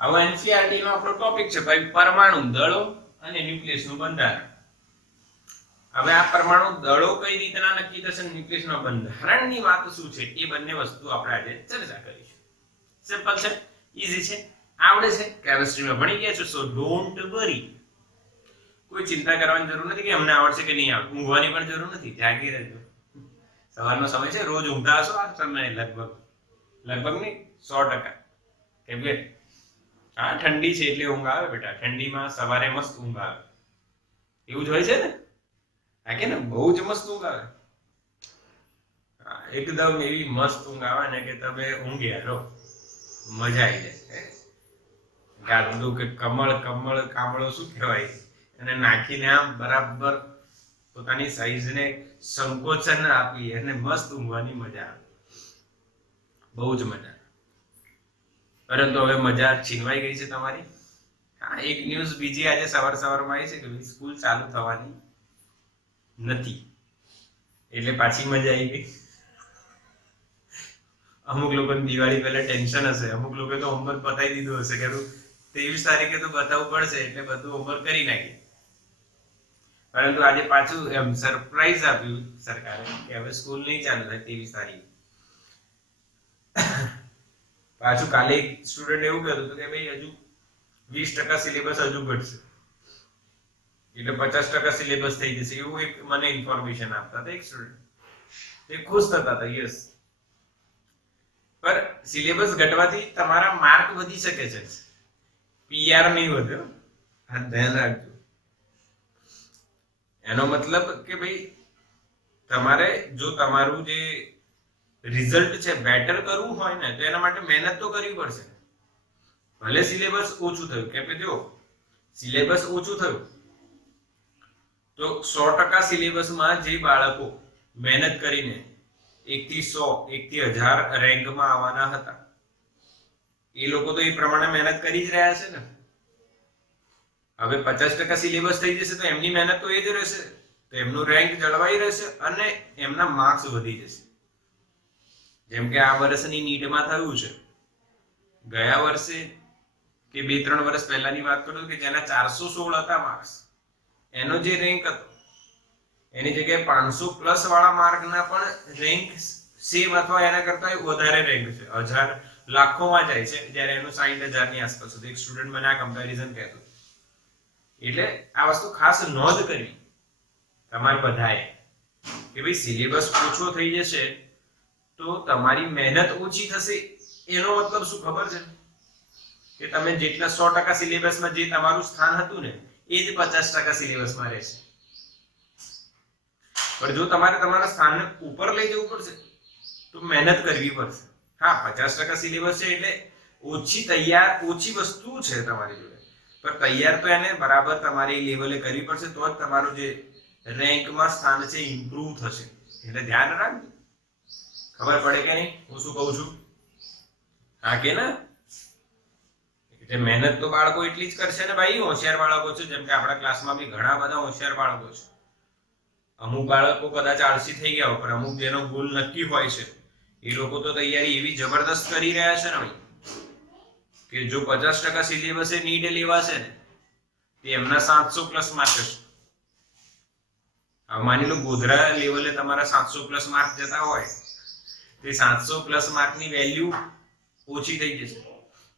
હવે એનસીઈઆરટી નો આપણો ટોપિક છે ભાઈ પરમાણુ દળો અને ન્યુક્લિયસ નું બંધારણ હવે આ પરમાણુ દળો કઈ રીતના નક્કી થશે ન્યુક્લિયસ નું બંધારણની વાત શું છે એ બંને વસ્તુ આપણે આજે ચર્ચા કરીશું સિમ્પલ છે ઈઝી છે આવડે છે કેમિસ્ટ્રીમાં ભણી ગયા છો સો ડોન્ટ વરી કોઈ ચિંતા કરવાની જરૂર નથી કે અમને આવડશે કે નહીં આવડે ઊંઘવાની પણ જરૂર નથી જાગી રહેજો સવારનો સમય છે રોજ ઊંઘતા હશો આ સમય લગભગ નહીં 100% કેમ કે આ ઠંડી છે એટલે ઊંઘ આવે બેટા ઠંડીમાં સવારે મસ્ત ઊંઘ આવે એવું જ હોય છે ને આ કે ને બહુ જ મસ્ત ઊંઘ આવે એકદમ એવી મસ્ત ઊંઘ આવે ને કે તમે ઊંઘ્યા રહો મજા આવી જાય ગાદું કે કમળ કામળો શું કહેવાય અને નાખીને આમ બરાબર પોતાની સાઈઝને સંકોચન આપી અને મસ્ત ઊંઘવાની મજા આવે બહુ જ મજા પરંતુ હવે મજા છીનવાઈ ગઈ છે તમારી હા એક ન્યૂઝ બીજી આજે સવારમાં આવી છે કે સ્કૂલ ચાલુ થવાની નથી એટલે પાછી મજા આવી ગઈ અમુક લોકોને દિવાળી પહેલા ટેન્શન હશે અમુક લોકો તો હોમવર્ક પતાવી દીધું હશે કે 23 તારીખે તો બતાવવું પડશે એટલે બધું હોમવર્ક કરી નાખી પરંતુ આજે પાછું એમ સરપ્રાઈઝ આપ્યું સરકારે કે હવે સ્કૂલ નહીં ચાલુ થાય 23 તારીખે પાછું કાલે એક સ્ટુડન્ટ એવું કહેતું હતું કે ભાઈ હજુ 20% સિલેબસ હજુ ઘટશે એટલે 50% સિલેબસ થઈ જશે એવું એક મને ઇન્ફોર્મેશન આપતા હતા એક સ્ટુડન્ટ તે ખુશ થતા હતા યસ પર સિલેબસ ઘટવાથી તમારા માર્ક વધી શકે છે પીઆર નહીં વધે આ ધ્યાન રાખજો એનો મતલબ કે ભાઈ તમારે જો તમારું જે રિઝલ્ટ છે બેટર કરવું હોય ને તો એના માટે મહેનત તો કરવી પડશે ભલે સિલેબસ ઓછું થયું કેમ કે જો સિલેબસ ઓછું થયું તો 100% સિલેબસમાં જે બાળકો મહેનત કરીને 1 થી 100 1 થી 1000 રેન્કમાં આવવાના હતા એ લોકો તો એ પ્રમાણે મહેનત કરી જ રહ્યા છે ને હવે 50% સિલેબસ થઈ જશે તો એમની મહેનત તો એ જ રહેશે તો એમનું રેન્ક જળવાઈ રહેશે અને એમના માર્ક્સ વધી જશે જેમ કે આ વર્ષની નીટમાં થયું છે ગયા વર્ષે કે 2-3 વર્ષ પહેલાની વાત કરું કે જેના 416 હતા માર્ક્સ એનો જે રેન્ક હતો એની જગ્યાએ 500 પ્લસ વાળા માર્કના પણ રેન્ક સેમ અથવા એના કરતા વધારે રેન્ક છે 1000 લાખોમાં જાય છે જ્યારે એનું 60,000 ની આસપાસ હતું એક સ્ટુડન્ટ મને આ કમ્પેરિઝન કહેતો એટલે આ વસ્તુ ખાસ નોંધ કરવી તમારે બધાએ કે ભાઈ સિલેબસ ઓછો થઈ જશે તો તમારી મહેનત ઓછી થશે એનો મતલબ શું ખબર છે કે તમે જેટલા 100% સિલેબસમાં જે તમારું સ્થાન હતું ને એ જ 50% સિલેબસમાં રહેશે પણ જો તમારે તમારા સ્થાનને ઉપર લઈ જવું પડશે તો મહેનત કરવી પડશે હા 50% સિલેબસ છે એટલે ઓછી વસ્તુ છે તમારી જોડે પણ તૈયાર તો એને બરાબર તમારી લેવલે કરવી પડશે તો જ તમારું જે રેન્કમાં સ્થાન છે ઇમ્પ્રૂવ થશે એટલે ધ્યાન રાખજો ખબર પડે કે નહીં હું શું કહું છું? હા કે ના? એટલે મહેનત તો બાળકો એટલી જ કરશે ને ભાઈ, હોશિયાર બાળકો છે. જેમ કે આપણા ક્લાસમાં બી ઘણા બધા હોશિયાર બાળકો છે. અમુક બાળકો કદાચ આળસી થઈ ગયા હોય, પણ અમુક જેનો ગોલ નક્કી હોય છે એ લોકો તો તૈયારી એવી જબરદસ્ત કરી રહ્યા છે ને ભાઈ, કે જો 50% સિલેબસ એ નીટ લેવાશે ને તે એમના 700 પ્લસ માર્ક હશે. હવે માની લો ગોધરા લેવલે તમારા 700 પ્લસ માર્ક જતા હોય, તે 700 પ્લસ માર્કની વેલ્યુ ઓછી થઈ જશે.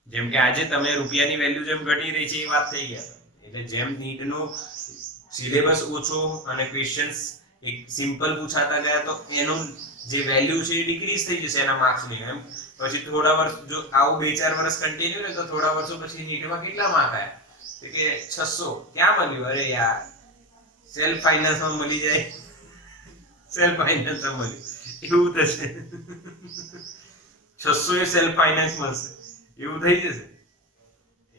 જેમ કે આજે તમે રૂપિયાની વેલ્યુ જેમ ઘટી રહી છે એ વાત થઈ ગયા. એટલે જેમ નીટનો સિલેબસ ઓછો અને ક્વેશ્ચન્સ એક સિમ્પલ પૂછાતા ગયા તો એનું જે વેલ્યુ છે એ ડિક્રીઝ થઈ જશે એના માર્ક્સની. એમ પછી થોડા વર્ષ જો આવું 2-4 વર્ષ કન્ટિન્યુ રહે તો થોડા વર્ષો પછી નીટમાં કેટલા માર્ક આવ્યા? તો કે 600. ક્યાં મળ્યું? અરે યાર, સેલ્ફ ફાઇનાન્સમાં મળી જાય, સેલ્ફ ફાઇનાન્સમાં મળ્યું એવું થશે. 600 એ સેલ્ફ ફાઇનાન્સ મળશે એવું થઈ જશે.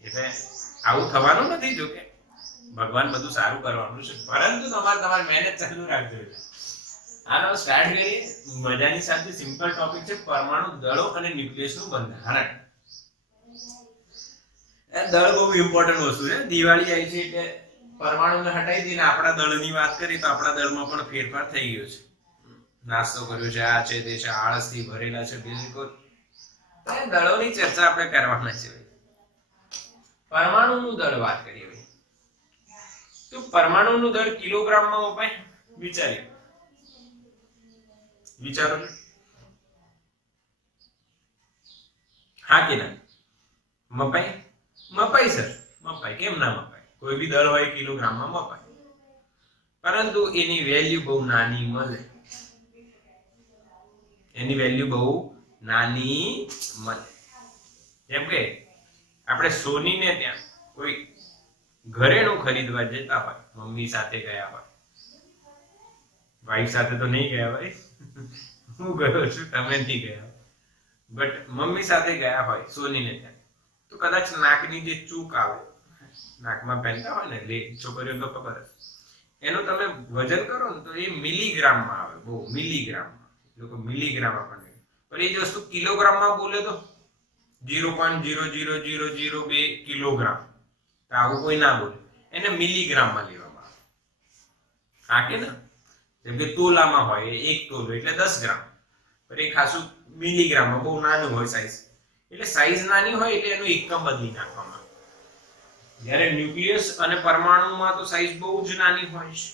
એટલે આવું થવાનું નથી. જો કે ભગવાન બધું સારું કરવાનું છે, પરંતુ તમારે મહેનત ચાલુ રાખજો. આનો સ્ટાર્ટ કરીએ. મજાની સાથે સિમ્પલ ટોપિક છે પરમાણુ દળો અને ન્યુક્લિયસનું બંધારણ. દળ બહુ ઇમ્પોર્ટન્ટ વસ્તુ છે. દિવાળી આવી છે એટલે પરમાણુને હટાવી દઈને આપણા દળની વાત કરી તો આપણા દળમાં પણ ફેરફાર થઈ ગયો છે. નાસ્તો કર્યો છે, આ છે તે છે, આળસથી ભરેલા છે. બિલકુલ દળોની ચર્ચા આપણે કરવાના છે. પરમાણુનું દળ વાત કરીએ ભાઈ, તો પરમાણુનું દળ કિલોગ્રામમાં મપાય? વિચારો. હા કે ના? મપાય? મપાય સર, મપાય. કેમ ના મપાય? કોઈ બી દળ હોય કિલોગ્રામમાં મપાય, પરંતુ એની વેલ્યુ બહુ નાની મળે. એની વેલ્યુ બહુ નાની મળે. જેમ કે આપણે સોનીને ત્યાં કોઈ ઘરેણું ખરીદવા જતા હોય, મમ્મી સાથે ગયા હોય, વાઈફ સાથે તો નહીં ગયા ભાઈ, હું ગયો છું, તમે નહીં ગયા, બટ મમ્મી સાથે ગયા હોય સોનીને ત્યાં, તો કદાચ નાકની જે ચૂક આવે, નાકમાં પહેરતા હોય ને એટલે છોકરીઓને તો ખબર જ, એનું તમે વજન કરો ને તો એ મિલીગ્રામમાં આવે. બહુ મિલીગ્રામમાં, લોકો મિલીગ્રામ આપણને, પણ એ જ વસ્તુ કિલોગ્રામમાં બોલે તો 0.00002 કિલોગ્રામ. આવું કોઈ ના બોલે, એને મિલીગ્રામમાં લેવામાં આવે. હા કે ના? જેમ કે તોલામાં હોય 1 તોલો એટલે 10 ગ્રામ, પણ એ ખાસું મિલીગ્રામમાં બહુ નાનું હોય સાઈઝ. એટલે સાઈઝ નાની હોય એટલે એનું એકમ બદલી નાખવામાં આવે. જ્યારે ન્યુક્લિયસ અને પરમાણુમાં તો સાઈઝ બહુ જ નાની હોય છે,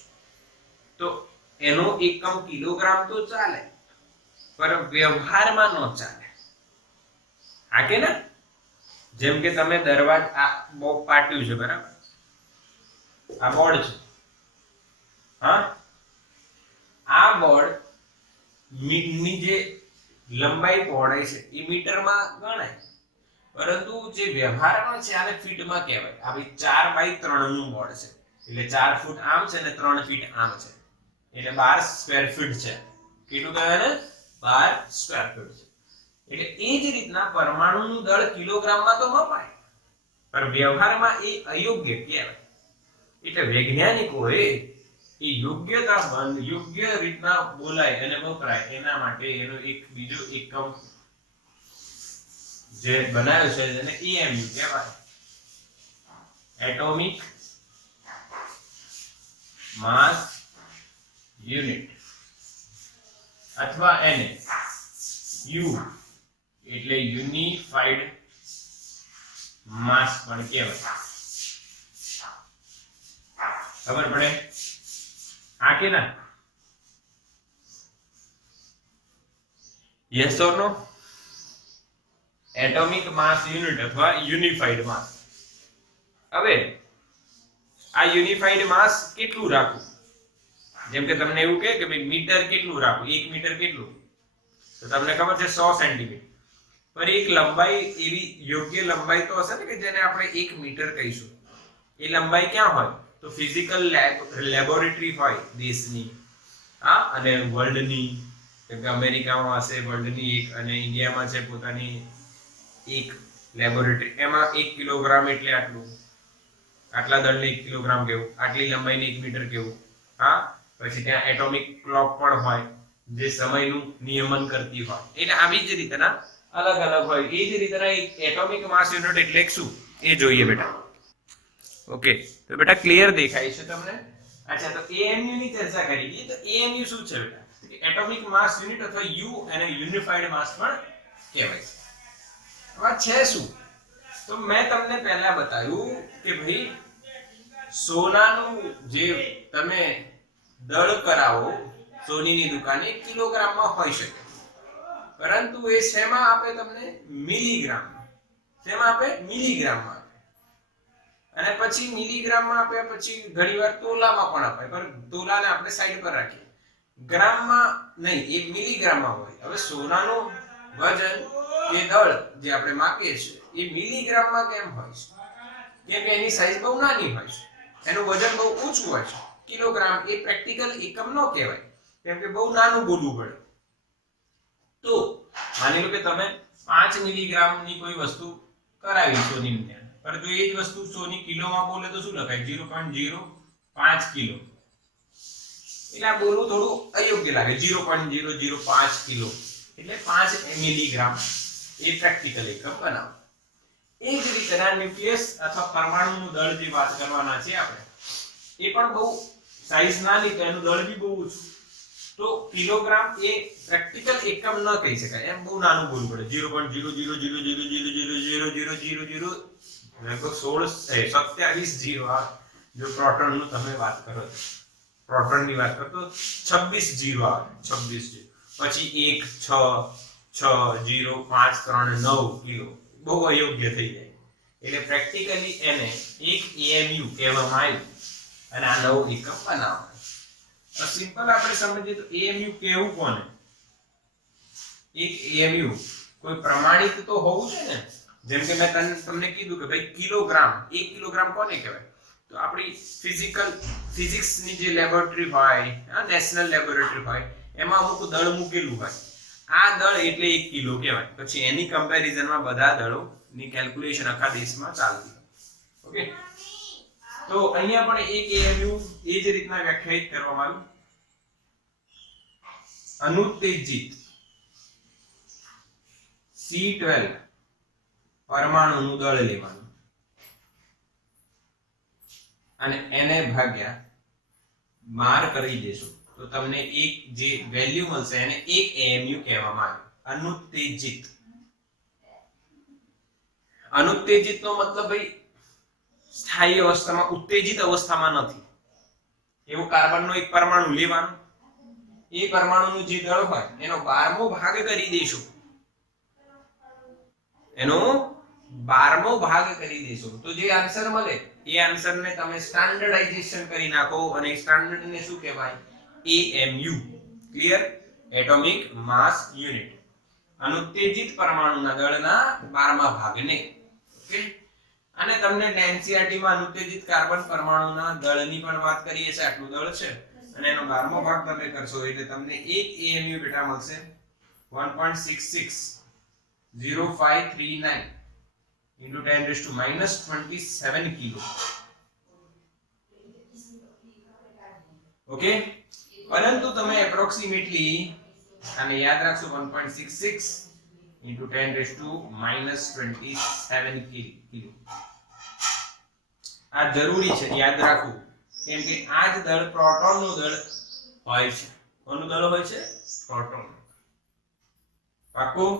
તો એનો એકમ કિલોગ્રામ તો ચાલે, પણ વ્યવહારમાં ન ચાલે. હા કે ના? જેમ કે તમે દરવાજા બોક્સ પાટ્યું છે, બરાબર? આ બોર્ડ છે. હા, આ બોર્ડ ની જે લંબાઈ પહોળાઈ છે એ મીટરમાં ગણાય, પરંતુ જે વ્યવહારમાં છે આને ફીટમાં કહેવાય. આ ભાઈ 4x3 નું બોર્ડ છે, એટલે 4 ફૂટ આમ છે ને 3 ફીટ આમ છે, એટલે 12 સ્ક્વેર ફીટ છે. કેટલું કહેવાય ને? 12 સ્ક્વેર ફીટ છે. એટલે એ જ રીતના પરમાણુનું દળ કિલોગ્રામમાં તો મપાય, પણ વ્યવહારમાં એ અયોગ્ય કહેવાય. એટલે વૈજ્ઞાનિકોએ એ યોગ્ય રીતના બોલાય અને વપરાય એના માટે એનો એક બીજો એકમ જે બનાવ્યો છે એને EMU કહેવાય, એટોમિક માસ યુનિટ, અથવા એને યુ એટલે યુનિફાઈડ માસ પણ કહેવાય. ખબર પડે? હા કે ના? Yes or no? Atomic mass unit અથવા યુનિફાઈડ માસ. હવે આ યુનિફાઈડ માસ કેટલું રાખવું? જેમ કે તમને એવું કહે કે ભાઈ મીટર કેટલું રાખવું, 1 મીટર કેટલું, તો તમને ખબર છે 100 સેન્ટીમીટર. પર એક લંબાઈ એવી યોગ્ય લંબાઈ તો હશે ને કે જેને આપણે 1 મીટર કહીશું. એ લંબાઈ ક્યાં હોય? તો ફિઝિકલ લેબોરેટરી હોય દેશની, હા, અને વર્લ્ડની. જેમ કે અમેરિકામાં હશે વર્લ્ડની એક, અને ઇન્ડિયામાં છે પોતાની એક લેબોરેટરી. એમાં 1 કિલોગ્રામ એટલે આટલું, આટલા દળને 1 કિલોગ્રામ કેવું, આટલી લંબાઈને 1 મીટર કેવું. હા, પછી ત્યાં એટોમિક ક્લોક પણ હોય, જે સમયનું નિયમન કરતી હોય, એટલે આવી જ રીતના અલગ અલગ હોય. એ જ રીતના એટોમિક માસ યુનિટ એટલે શું એ જોઈએ બેટા. ઓકે, તો બેટા ક્લિયર દેખાય છે તમને? અચ્છા, તો એએમયુ ની ચર્ચા કરી દઈએ. તો એએમયુ શું છે બેટા? એટોમિક માસ યુનિટ અથવા યુ એને યુનિફાઈડ માસ પણ કહેવાય છે. હવે છે શું? તો મેં તમને પહેલા બતાવ્યું કે ભાઈ સોનાનું જે તમે દળ કરાવો સોનીની દુકાને કિલોગ્રામમાં હોઈ શકે, પરંતુ એ શેમાં આપે તમને? મિલીગ્રામમાં. શેમાં આપે? મિલીગ્રામમાં આપે. અને પછી મિલીગ્રામમાં આપ્યા પછી ઘણીવાર તોલામાં પણ આપે, પણ તોલાને આપણે સાઈડ પર રાખીએ. ગ્રામમાં નહીં, એ મિલીગ્રામમાં હોય. હવે સોનાનું વજન કે દળ જે આપણે માપીએ છીએ એ મિલીગ્રામમાં કેમ હોય છે? કેમ કે એની સાઈઝ બહુ નાની હોય છે, એનું વજન બહુ ઓછું હોય છે. કિલોગ્રામ એ પ્રેક્ટિકલ એકમ ન કહેવાય, કેમ કે બહુ નાનું બોલવું પડે. તો માની લો કે તમે 5 મિલીગ્રામની કોઈ વસ્તુ કરાવી સોનીની અંદર, પરંતુ એ જ વસ્તુ સોની કિલોમાં બોલે તો શું લખાય? 0.05 કિલો. એટલે આ બોલવું થોડું અયોગ્ય લાગે. 0.005 કિલો એટલે 5 મિલીગ્રામ એ પ્રેક્ટિકલ એકમ બનાવો. એ જ રીતના ન્યુક્લિયસ અથવા પરમાણુનું દળ જે વાત કરવાના છે આપણે, એ પણ બહુ સાઈઝ નાની તો એનું દળ બી બહુ ઓછું. તો કિલોગ્રામ એ પ્રેક્ટિકલ એકમ ન કહી શકાય, એમ બહુ નાનું બોલવું પડે. 0.00000000000 લગભગ 27 0 આ જો પ્રોટોનનું તમે વાત કરો છો, પ્રોટોનની વાત કરો તો 26 0 આવે. 26 પછી 1 6 6 0 5 3 9 કિલો બહુ અયોગ્ય થઈ જાય. એટલે પ્રેક્ટિકલી એને એક એએમયુ કહેવામાં આવ્યું અને આ નવો એકમ બનાવવાનો. તો સિમ્પલ આપણે સમજીએ તો એએમયુ કેવું કોને? એક એએમયુ કોઈ પ્રમાણિત તો હોવું છે ને. જેમ કે મેં તમને કીધું કે ભાઈ કિલોગ્રામ, 1 કિલોગ્રામ કોને કહેવાય? તો આપણી ફિઝિક્સની જે લેબોરેટરી હોય, નેશનલ લેબોરેટરી હોય, એમાં અમુક દળ મૂકેલું હોય. આ દળ એટલે 1 કિલો કહેવાય. પછી એની કમ્પેરિઝનમાં બધા દળોની કેલ્ક્યુલેશન આખા દેશમાં ચાલતી હોય. ઓકે, તો અહીંયા પણ એક એએમયુ એ જ રીતના વ્યાખ્યાયિત કરવામાં આવ્યું. અનુત્તેજિત C12 પરમાણુનું દળ લેવાનું અને એને ભાગ્યા 12 કરી દેશો તો તમને એક જે વેલ્યુ મળશે એને એક એએમયુ કહેવામાં આવે. અનુત્તેજિત. અનુત્તેજિતનો મતલબ ભાઈ સ્થાયી અવસ્થામાં, ઉત્તેજિત અવસ્થામાં નથી. એવો કાર્બનનો એક પરમાણુ લેવાનો, એ પરમાણુનું જે દળ હોય એનો 12મો ભાગ કરી દેશો, એનો 12મો ભાગ કરી દેશો તો જે આન્સર મળે એ આન્સરને તમે સ્ટાન્ડર્ડાઇઝેશન કરી નાખો અને સ્ટાન્ડર્ડને શું કહેવાય? AMU. Clear? Atomic mass unit. અનુત્તેજિત પરમાણુના દળના 12મા ભાગને. ઓકે, અને તમને એનસીઈઆરટી માં અનુત્તેજિત કાર્બન પરમાણુના દળની પણ વાત કરીએ છે. આટલું દળ છે અને એનો 12મો ભાગ તમે કરશો એટલે તમને એક એએમયુ બેટા મળશે 1.660539 into 10⁻⁻27 કિલો. ઓકે, પરંતુ તમે એપ્રોક્સિમેટલી આને યાદ રાખશો 1.66 into 10⁻⁻27 કિલો. આ જરૂરી છે યાદ રાખવું, કેમ કે આ જ દળ પ્રોટોનનું દળ હોય છે. કોનું દળ હોય છે? પ્રોટોન. પાકું?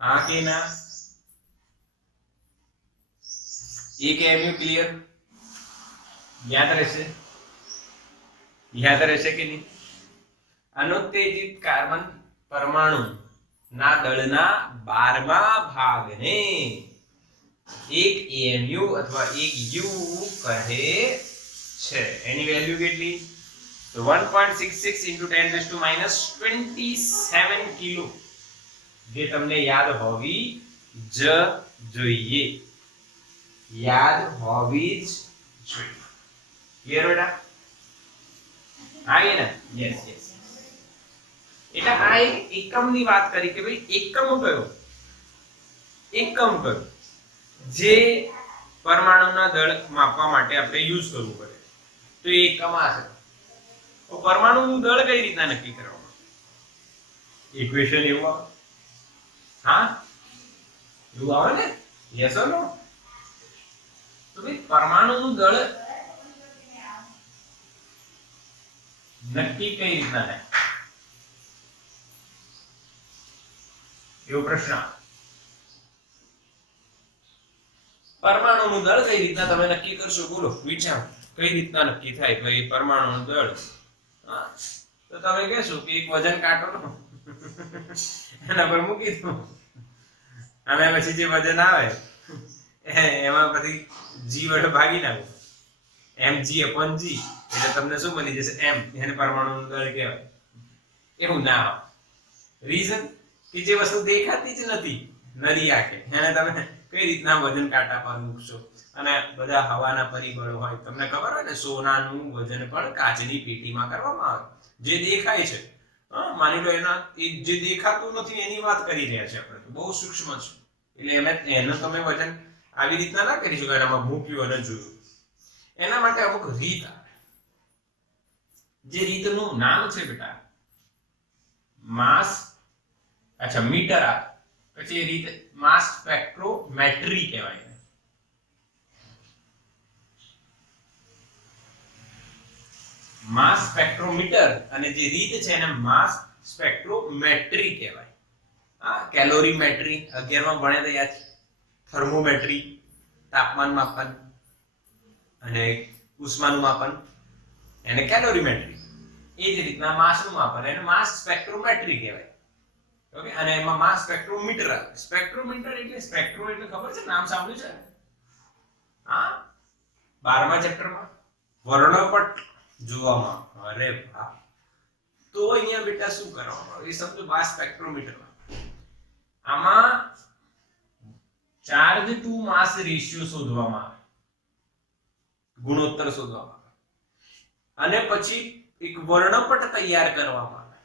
હા કે ના? એક એમયુ ક્લિયર? યાદ રહેશે? યાદ રહેશે કે નહીં? અનુત્તેજિત કાર્બન પરમાણુ ના દળના 12મા ભાગને એક એમયુ અથવા એક યુ કહે છે. એની વેલ્યુ કેટલી? તો 1.66 into 10⁻⁻27 કિલો, જે તમને યાદ હોવી જ જોઈએ. યાદ હોવી જ જોઈએ. ક્લિયર બેટા? હા કે ના? Yes yes. એટલે આ એક એકમની વાત કરી કે ભાઈ એકમ કયો? એકમ કયો જે પરમાણુના દળ માપવા માટે આપણે યુઝ કરવું પડે? તો એ એકમ આ છે. તો પરમાણુનું દળ કઈ રીતના નક્કી કરવામાં? ઇક્વેશન એવું આવે, હા એવું આવે ને, યસ ઓર નો? તો ભાઈ પરમાણુનું દળ નક્કી કઈ રીતના થાય, એવો પ્રશ્ન. પરમાણુનું દળ કઈ રીતના તમે નક્કી કરશો? બોલો, વિચારો કઈ રીતના નક્કી થાય ભાઈ પરમાણુનું દળ? હા, તો તમે કહેશો કે એક વજન કાંટો લો, એના પર મૂકી દો, અને પછી જે વજન આવે એમાં પછી g વડે ભાગી નાખો, mg/g, એટલે તમને શું મળી જશે? m. એને પરમાણુનું દળ કહેવાય. એવું ના હોય. રીઝન કે જે વસ્તુ દેખાતી જ નથી નરી આંખે, એને તમે કઈ રીતના વજન કાંટા પર મૂકશો? અને બધા હવાના પરિબળો હોય, તમને ખબર હોય ને, સોનાનું વજન પણ કાચની પેટીમાં કરવામાં આવે, જે દેખાય છે. માની લો એના જે દેખાતું નથી એની વાત કરી રહ્યા છે આપણે, બહુ સૂક્ષ્મ છે, એટલે એનું તમે વજન આવી રીતના ના કરી શકો, એનામાં મૂક્યું અને જોયું. એના માટે અમુક રીત આવે, જે રીતનું નામ છે બેટા માસ, અચ્છા મીટર આવે, પછી એ રીત માસ સ્પેક્ટ્રોમેટ્રી કહેવાય. માસ સ્પેક્ટ્રોમીટર અને જે રીત છે એને માસ સ્પેક્ટ્રોમેટ્રી કહેવાય. હા, કેલોરીમેટ્રી 11માં ભણ્યા હતા યાદ? થર્મોમેટ્રી તાપમાન માપન અને ઉષ્માનું માપન, એને કેલોરીમેટ્રી. એ જ રીતના માસનું માપન એને માસ સ્પેક્ટ્રોમેટ્રી કહેવાય. ઓકે, અને એમાં માસ સ્પેક્ટ્રોમીટર આવે. સ્પેક્ટ્રોમીટર એટલે સ્પેક્ટ્રો એટલે ખબર છે, નામ સાંભળ્યું છે? હા, 12મા ચેપ્ટરમાં વર્ણપટ જોવામાં. અરે વાહ! તો અહીંયા બેટા શું કરવાનું એ સમજો. માસ સ્પેક્ટ્રોમીટરમાં આમાં ચાર્જ ટુ માસ રેશિયો શોધવામાં આવે, ગુણોત્તર શોધવામાં આવે, અને પછી એક વર્ણપટ તૈયાર કરવામાં આવે,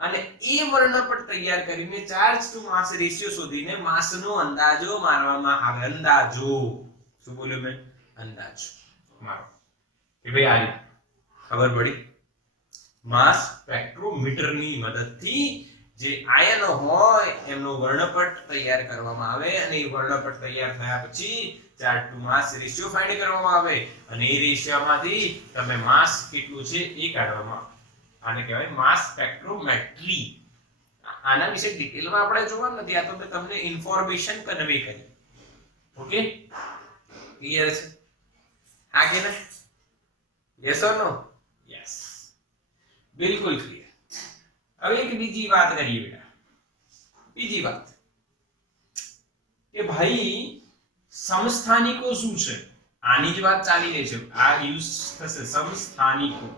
અને એ વર્ણપટ તૈયાર કરીને ચાર્જ ટુ માસ રેશિયો શોધીને માસનો અંદાજો મારવામાં આવે. અંદાજો, શું બોલ્યો મેં? અંદાજો મારો કે ભાઈ આ રીતે ખબર પડી. માસ સ્પેક્ટ્રોમીટરની મદદથી જે આયનો હોય એમનો વર્ણપટ તૈયાર કરવામાં આવે, અને એ વર્ણપટ તૈયાર થયા પછી ચાર્જ ટુ માસ રેશિયો ફાઇન્ડ કરવામાં આવે, અને એ રેશિયોમાંથી તમે માસ કેટલું છે એ કાઢવામાં આવે. આને કહેવાય માસ સ્પેક્ટ્રોમેટ્રી. આના વિશે ડિટેલમાં આપણે જોવાનું નથી, આ તો મેં તમને ઇન્ફોર્મેશન કન્વે કરી. ઓકે, ક્લિયર છે? હા કે ના? Yes or no? યસ, બિલકુલ ક્લિયર. હવે એક બીજી વાત કરીએ બેટા. બીજી વાત કે ભાઈ સમસ્થાનિકો શું છે? આની જ વાત ચાલી રહી છે, આ યુઝ થશે સમસ્થાનિકો.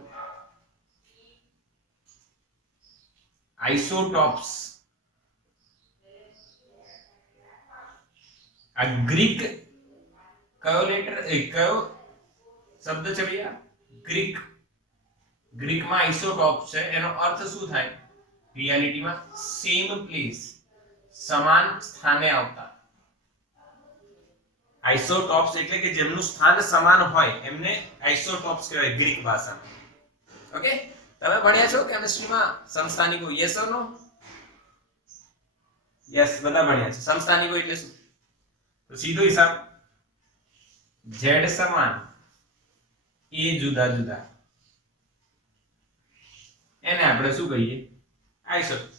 આઇસોટોપ્સ. આ ગ્રીક કયો લેટર કયો શબ્દ છે ભૈયા? ગ્રીક. ગ્રીકમાં આઇસોટોપ્સ છે, એનો અર્થ શું થાય રિયાલિટીમાં? સેમ પ્લેસ, સમાન સ્થાને આવતા. આઇસોટોપ્સ એટલે કે જેમનું સ્થાન સમાન હોય એમને આઇસોટોપ્સ કહેવાય ગ્રીક ભાષામાં. ઓકે, તમે ભણ્યા છો કેમિસ્ટ્રીમાં સમસ્થાનિકો? Yes or no? યસ, બધા ભણ્યા છે. સમસ્થાનિકો એટલે શું? તો સીધો હિસાબ, z સમાન એ જુદા જુદા, એને આપણે શું કહીએ? આઇસોટોપ.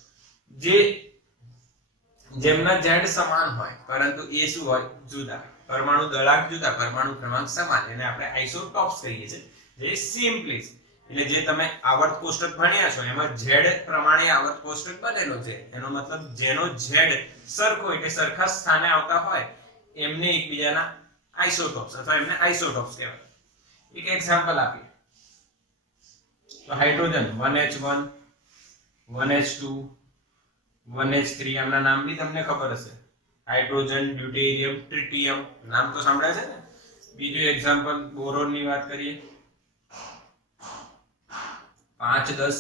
જેમના z સમાન હોય પરંતુ એ શું હોય? જુદા. પરમાણુ દળાંક જુદા, પરમાણુ ક્રમાંક સમાન, એને આપણે આઇસોટોપ્સ કહીએ છીએ. જે સેમ પ્લેસ, એટલે જે તમે આવર્ત કોષ્ટક ભણ્યા છો એમાં z પ્રમાણે આવર્ત કોષ્ટક બનેલો છે, એનો મતલબ જેનો z સરખો એટલે સરખા સ્થાને આવતા હોય એમને એકબીજાના આઇસોટોપ્સ અથવા એમને આઇસોટોપ્સ કહેવાય. એક એક્ઝામ્પલ આપીએ તો હાઇડ્રોજન 1h1 1h2 1h3, આમના નામ બી તમને ખબર હશે. હાઇડ્રોજન, ડ્યુટેરિયમ, ટ્રિટિયમ, નામ તો સાંભળ્યા છે ને. બીજું એક્ઝામ્પલ બોરોન ની વાત કરીએ, 5 10.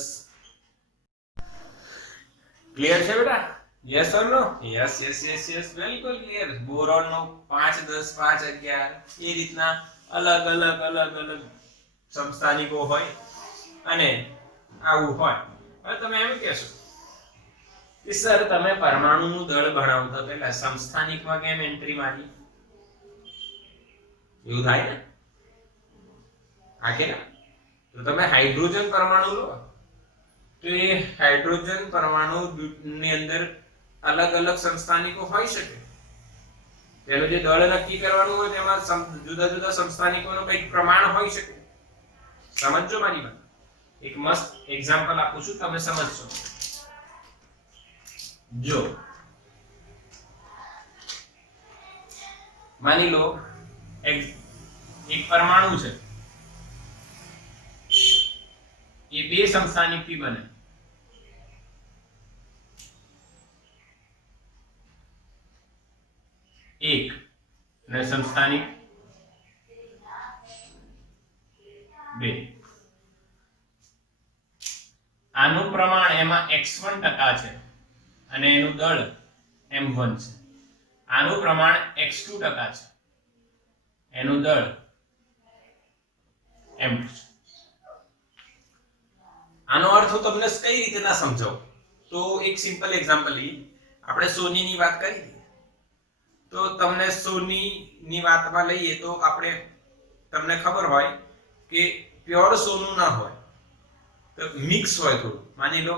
ક્લિયર છે બેટા? Yes or no? Yes yes yes yes, બિલકુલ ક્લિયર. બોરોન નો 5 10 5 11, એ રીતના અલગ અલગ અલગ અલગ સમસ્થાનિકો હોય અને આવું હોય. હવે તમે એમ કહેશો કે સર તમે પરમાણુનું દળ ભણાવતા પહેલા સમસ્થાનિકમાં કેમ એન્ટ્રી મારી? એવું થાય ને આ કે તો તમે હાઇડ્રોજન પરમાણુ લો તો એ હાઇડ્રોજન પરમાણુ ની અંદર અલગ અલગ સમસ્થાનિકો હોઈ શકે, તેનું જે દળ નક્કી કરવાનું હોય તેમાં જુદા જુદા સમસ્થાનિકોનું કંઈક પ્રમાણ હોઈ શકે. સમજો મારી વાત. એક મસ્ત એક્ઝામ્પલ આપું છું, તમે સમજશો. જો માની લો એક પરમાણુ છે, એ બે સમસ્થાનિકથી બને. એક અને સમસ્થાનિક બે. આનું પ્રમાણ એમાં x1% છે અને એનું દળ m1 છે. આનું પ્રમાણ x2% છે, એનું દળ m2 છે. આનો અર્થ હું તમને કઈ રીતે ના સમજાવું તો એક સિમ્પલ એક્ઝામ્પલ લઈએ. આપણે સોનીની વાત કરી તો તમને સોનીની વાતમાં લઈએ તો આપણે તમને ખબર હોય કે પ્યોર સોનું ના હોય તો મિક્સ હોય થોડું. માની લો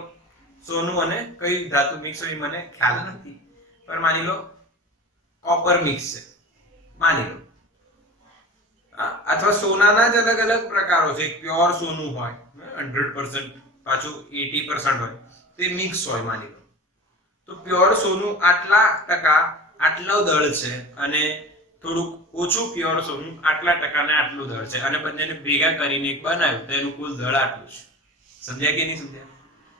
સોનું અને કઈ ધાતુ મિક્સ હોય મને ખ્યાલ નથી, પણ માની લો કોપર મિક્સ છે માની લો, અથવા સોનાના જ અલગ અલગ પ્રકારો છે. પ્યોર સોનું હોય 100%, પાછું 80% હોય, તે મિક્સ હોય માની લો. તો પ્યોર સોનું આટલા ટકા આટલો દળ છે અને થોડુંક ઓછું પ્યોર સોનું આટલા ટકા ને આટલું દળ છે, અને બંનેને ભેગા કરીને એક બનાવ્યું તો એનું કુલ દળ આટલું છે. સમજ્યા કે નહીં સમજ્યા?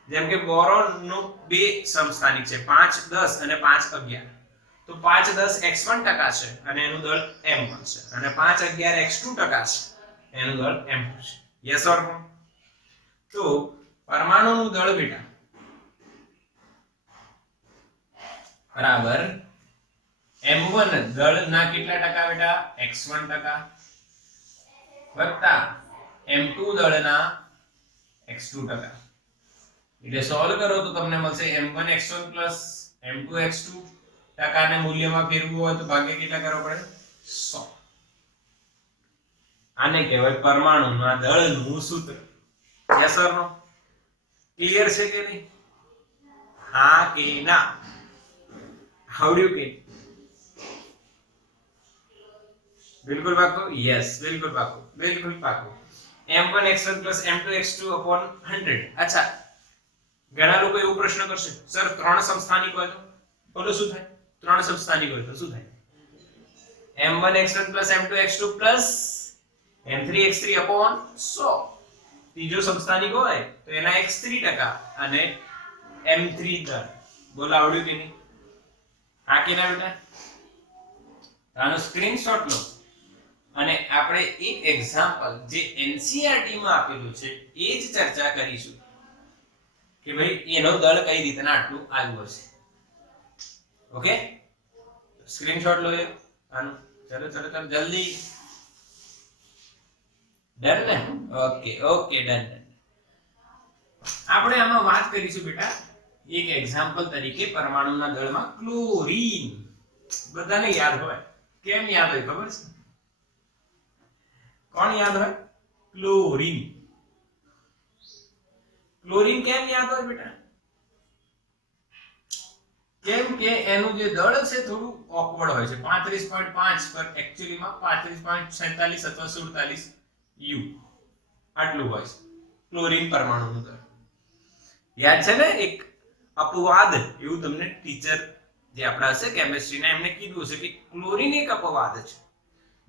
જેમ કે બોરોન નો બે સમસ્થાનિક છે, 5 10 અને 5 11. તો 5 10 x1% છે અને એનું દળ m1 છે, અને 5 11 x2% છે, એનું દળ m2 છે. યસ ઓર નો? તો પરમાણુનું દળ બેટા બરાબર m1 દળના કેટલા ટકા બેટા? x1% વત્તા m2 દળના x2%. એટલે સોલ્વ કરો તો તમને મળશે m1 x1 m2 x2 ટકાને મૂલ્યમાં ફેરવવું હોય તો ભાગ્ય કેટલા કરવો પડે? 100. આને કહેવાય પરમાણુના દળનું સૂત્ર. Yes or no? ક્લિયર છે કે નહીં? હા કે ના? આવડ્યું કે? બિલકુલ પાકો? યસ બિલકુલ પાકો, બિલકુલ પાકો. m1 x1 m2 x2 upon 100. અચ્છા, ઘણા લોકો એવો પ્રશ્ન કરશે, સર 3 સમસ્થાનિક હોય તો બોલો શું થાય? 3 સમસ્થાનિક હોય તો શું થાય? m1 x1 m2 x2 m3 x3 upon 100. ત્રીજો સમસ્થાનિક હોય તો એના x3% અને m3 દળ. બોલો આવડ્યું કે નહીં? હા કે ના બેટા? આનો સ્ક્રીનશોટ લો અને આપણે એક એક્ઝામ્પલ જે NCERT માં આપેલું છે એ જ ચર્ચા કરીશું કે ભાઈ એનો દળ કઈ રીતના આટલું આવ્યું હશે. ઓકે, સ્ક્રીનશોટ લો આનું. ચલો ચલો ચલો જલ્દી. ડન ને? Okay okay done. આપણે આમાં વાત કરીશું બેટા એક એક્ઝામ્પલ તરીકે પરમાણુના દળમાં ક્લોરીન. બધાને યાદ હોય. કેમ યાદ હોય ખબર છે? કોણ યાદ હોય? ક્લોરીન. ક્લોરીન કેમ યાદ હોય બેટા? કેમ કે એનું જે દળ છે થોડું ઓકવર્ડ હોય છે. 35.5 પર એક્ચ્યુઅલી માં 35.46 અથવા 47 યુ આટલું હોય છે ક્લોરીન પરમાણુનું દળ. યાદ છે ને? એક અપવાદ એવું તમને ટીચર જે આપણા હશે કેમિસ્ટ્રીના એમને કીધું હશે કે ક્લોરીન એક અપવાદ છે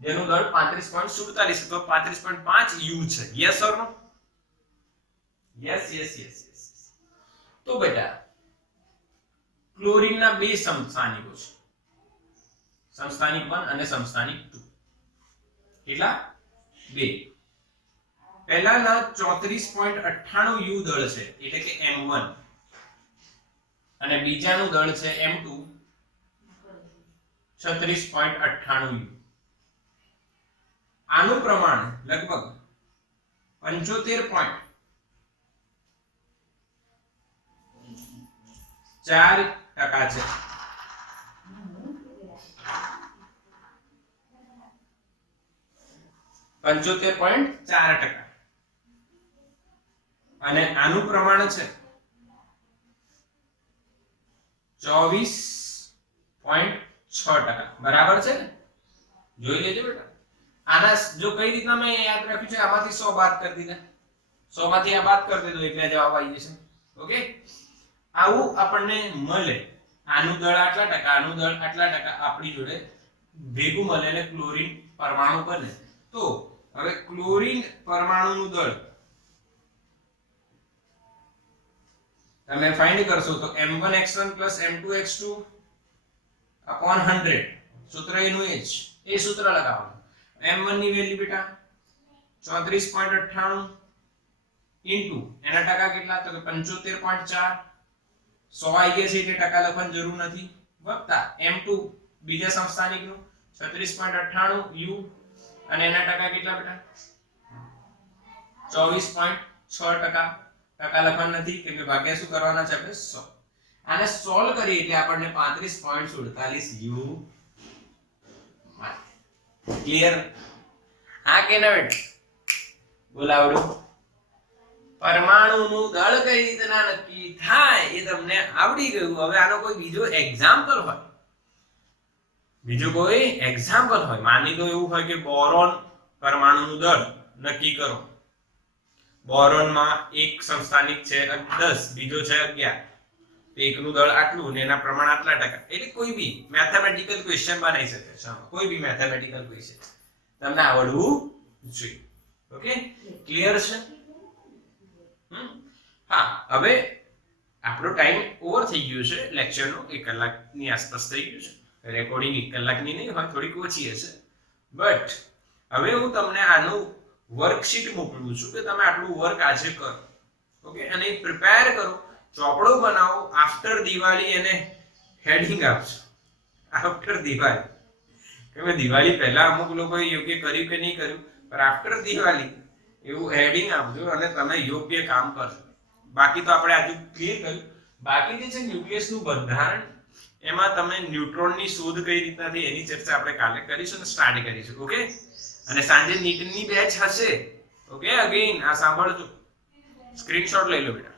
જેનું દળ 35.47 અથવા 35.5 યુ છે. Yes or no? Yes yes yes yes. તો બેટા ક્લોરીનના બે સમસ્થાનિકો છે, સમસ્થાનિક 1 અને સમસ્થાનિક 2. કેટલા? બે. પહેલાના 34.98 યુ દળ છે એટલે કે m1, અને બીજાનું દળ છે m2 36.98 યુ. આનું પ્રમાણ લગભગ 75 4% છે. .4%. અને આનું પ્રમાણ છે 24.6%. બરાબર છે ને? જોઈ લેજો બેટા. આના જો કઈ રીતના મેં યાદ રાખ્યું છે, આમાંથી 100 બાદ કરી દીધા, 100 માંથી આ બાદ કરી દીધો એટલે જવાબ આવી જશે. ઓકે, આવું આપણને મળે. આનું દળ આટલા ટકા, આનું દળ આટલા ટકા આપણી જોડે ભેગું મળે અને ક્લોરીન પરમાણુ બને. તો હવે ક્લોરીન પરમાણુનું દળ તમે ફાઇન્ડ કરશો તો m1x1 m2x2 upon 100. સૂત્ર એનું એ જ, એ સૂત્ર લગાવવાનું. m1 ની વેલ્યુ બેટા 34.98 ઇન્ટુ એના ટકા કેટલા, તો 75.4. 100 આવી ગયા છે એટલે ટકા લખવાની જરૂર નથી, વત્તા m2 બીજા સમસ્થાનિકનું 36.98 u અને એના ટકા કેટલા બેટા 24.6%. ટકા લખવાના નથી કેમ કે ભાગ્યા શું કરવાના છે આપણે 100. આને સોલ્વ કરીએ એટલે આપણને 35.47 u મળે. ક્લિયર? હા કે ના બેટા? બોલાવડો. પરમાણુનું દળ કઈ રીતના નક્કી થાય એ તમને આવડી ગયું. હવે આનો કોઈ બીજો એક્ઝામ્પલ હોય, માની લો એવું હોય કે બોરોન પરમાણુનું દળ નક્કી કરો. બોરોનમાં એક સંસ્થાનિક છે 10, બીજો છે 11, તો એકનું દળ આટલું ને એના પ્રમાણ આટલા ટકા. એટલે કોઈ બી મેથેમેટિકલ ક્વેશ્ચન બનાવી શકે છે, કોઈ બી મેથેમેટિકલ ક્વેશ્ચન તમને આવડવું જોઈએ. ઓકે, ક્લિયર છે? હા, હવે આપણો ટાઈમ ઓવર થઈ ગયો છે લેક્ચરનો. 1 કલાકની આસપાસ થઈ ગયું છે. રેકોર્ડિંગ 1 કલાકની નહીં હોય, થોડીક ઓછી હશે. બટ હવે હું તમને આનું વર્કશીટ મોકલું છું કે તમે આટલું વર્ક આજે કરો. ઓકે, અને પ્રિપેર કરો, ચોપડો બનાવો. આફ્ટર દિવાળી એને હેડિંગ આપજો. આફ્ટર દિવાળી, કે દિવાળી પહેલા અમુક લોકોએ યોગ્ય કર્યું કે નહીં કર્યું, પણ આફ્ટર દિવાળી એવું હેડિંગ આપજો અને તમે યોગ્ય કામ કરજો. બાકી તો આપણે આજુ ક્લિયર કર્યું. બાકી જે છે ન્યુક્લિયસનું બંધારણ, એમાં તમે ન્યુટ્રોનની શોધ કઈ રીતના થઈ એની ચર્ચા આપણે કાલે કરીશું અને સ્ટાર્ટ કરીશું. ઓકે, અને સાંજે નીટની બેચ હશે. ઓકે, અગેન આ સાંભળજો, સ્ક્રીનશોટ લઈ લો બેટા.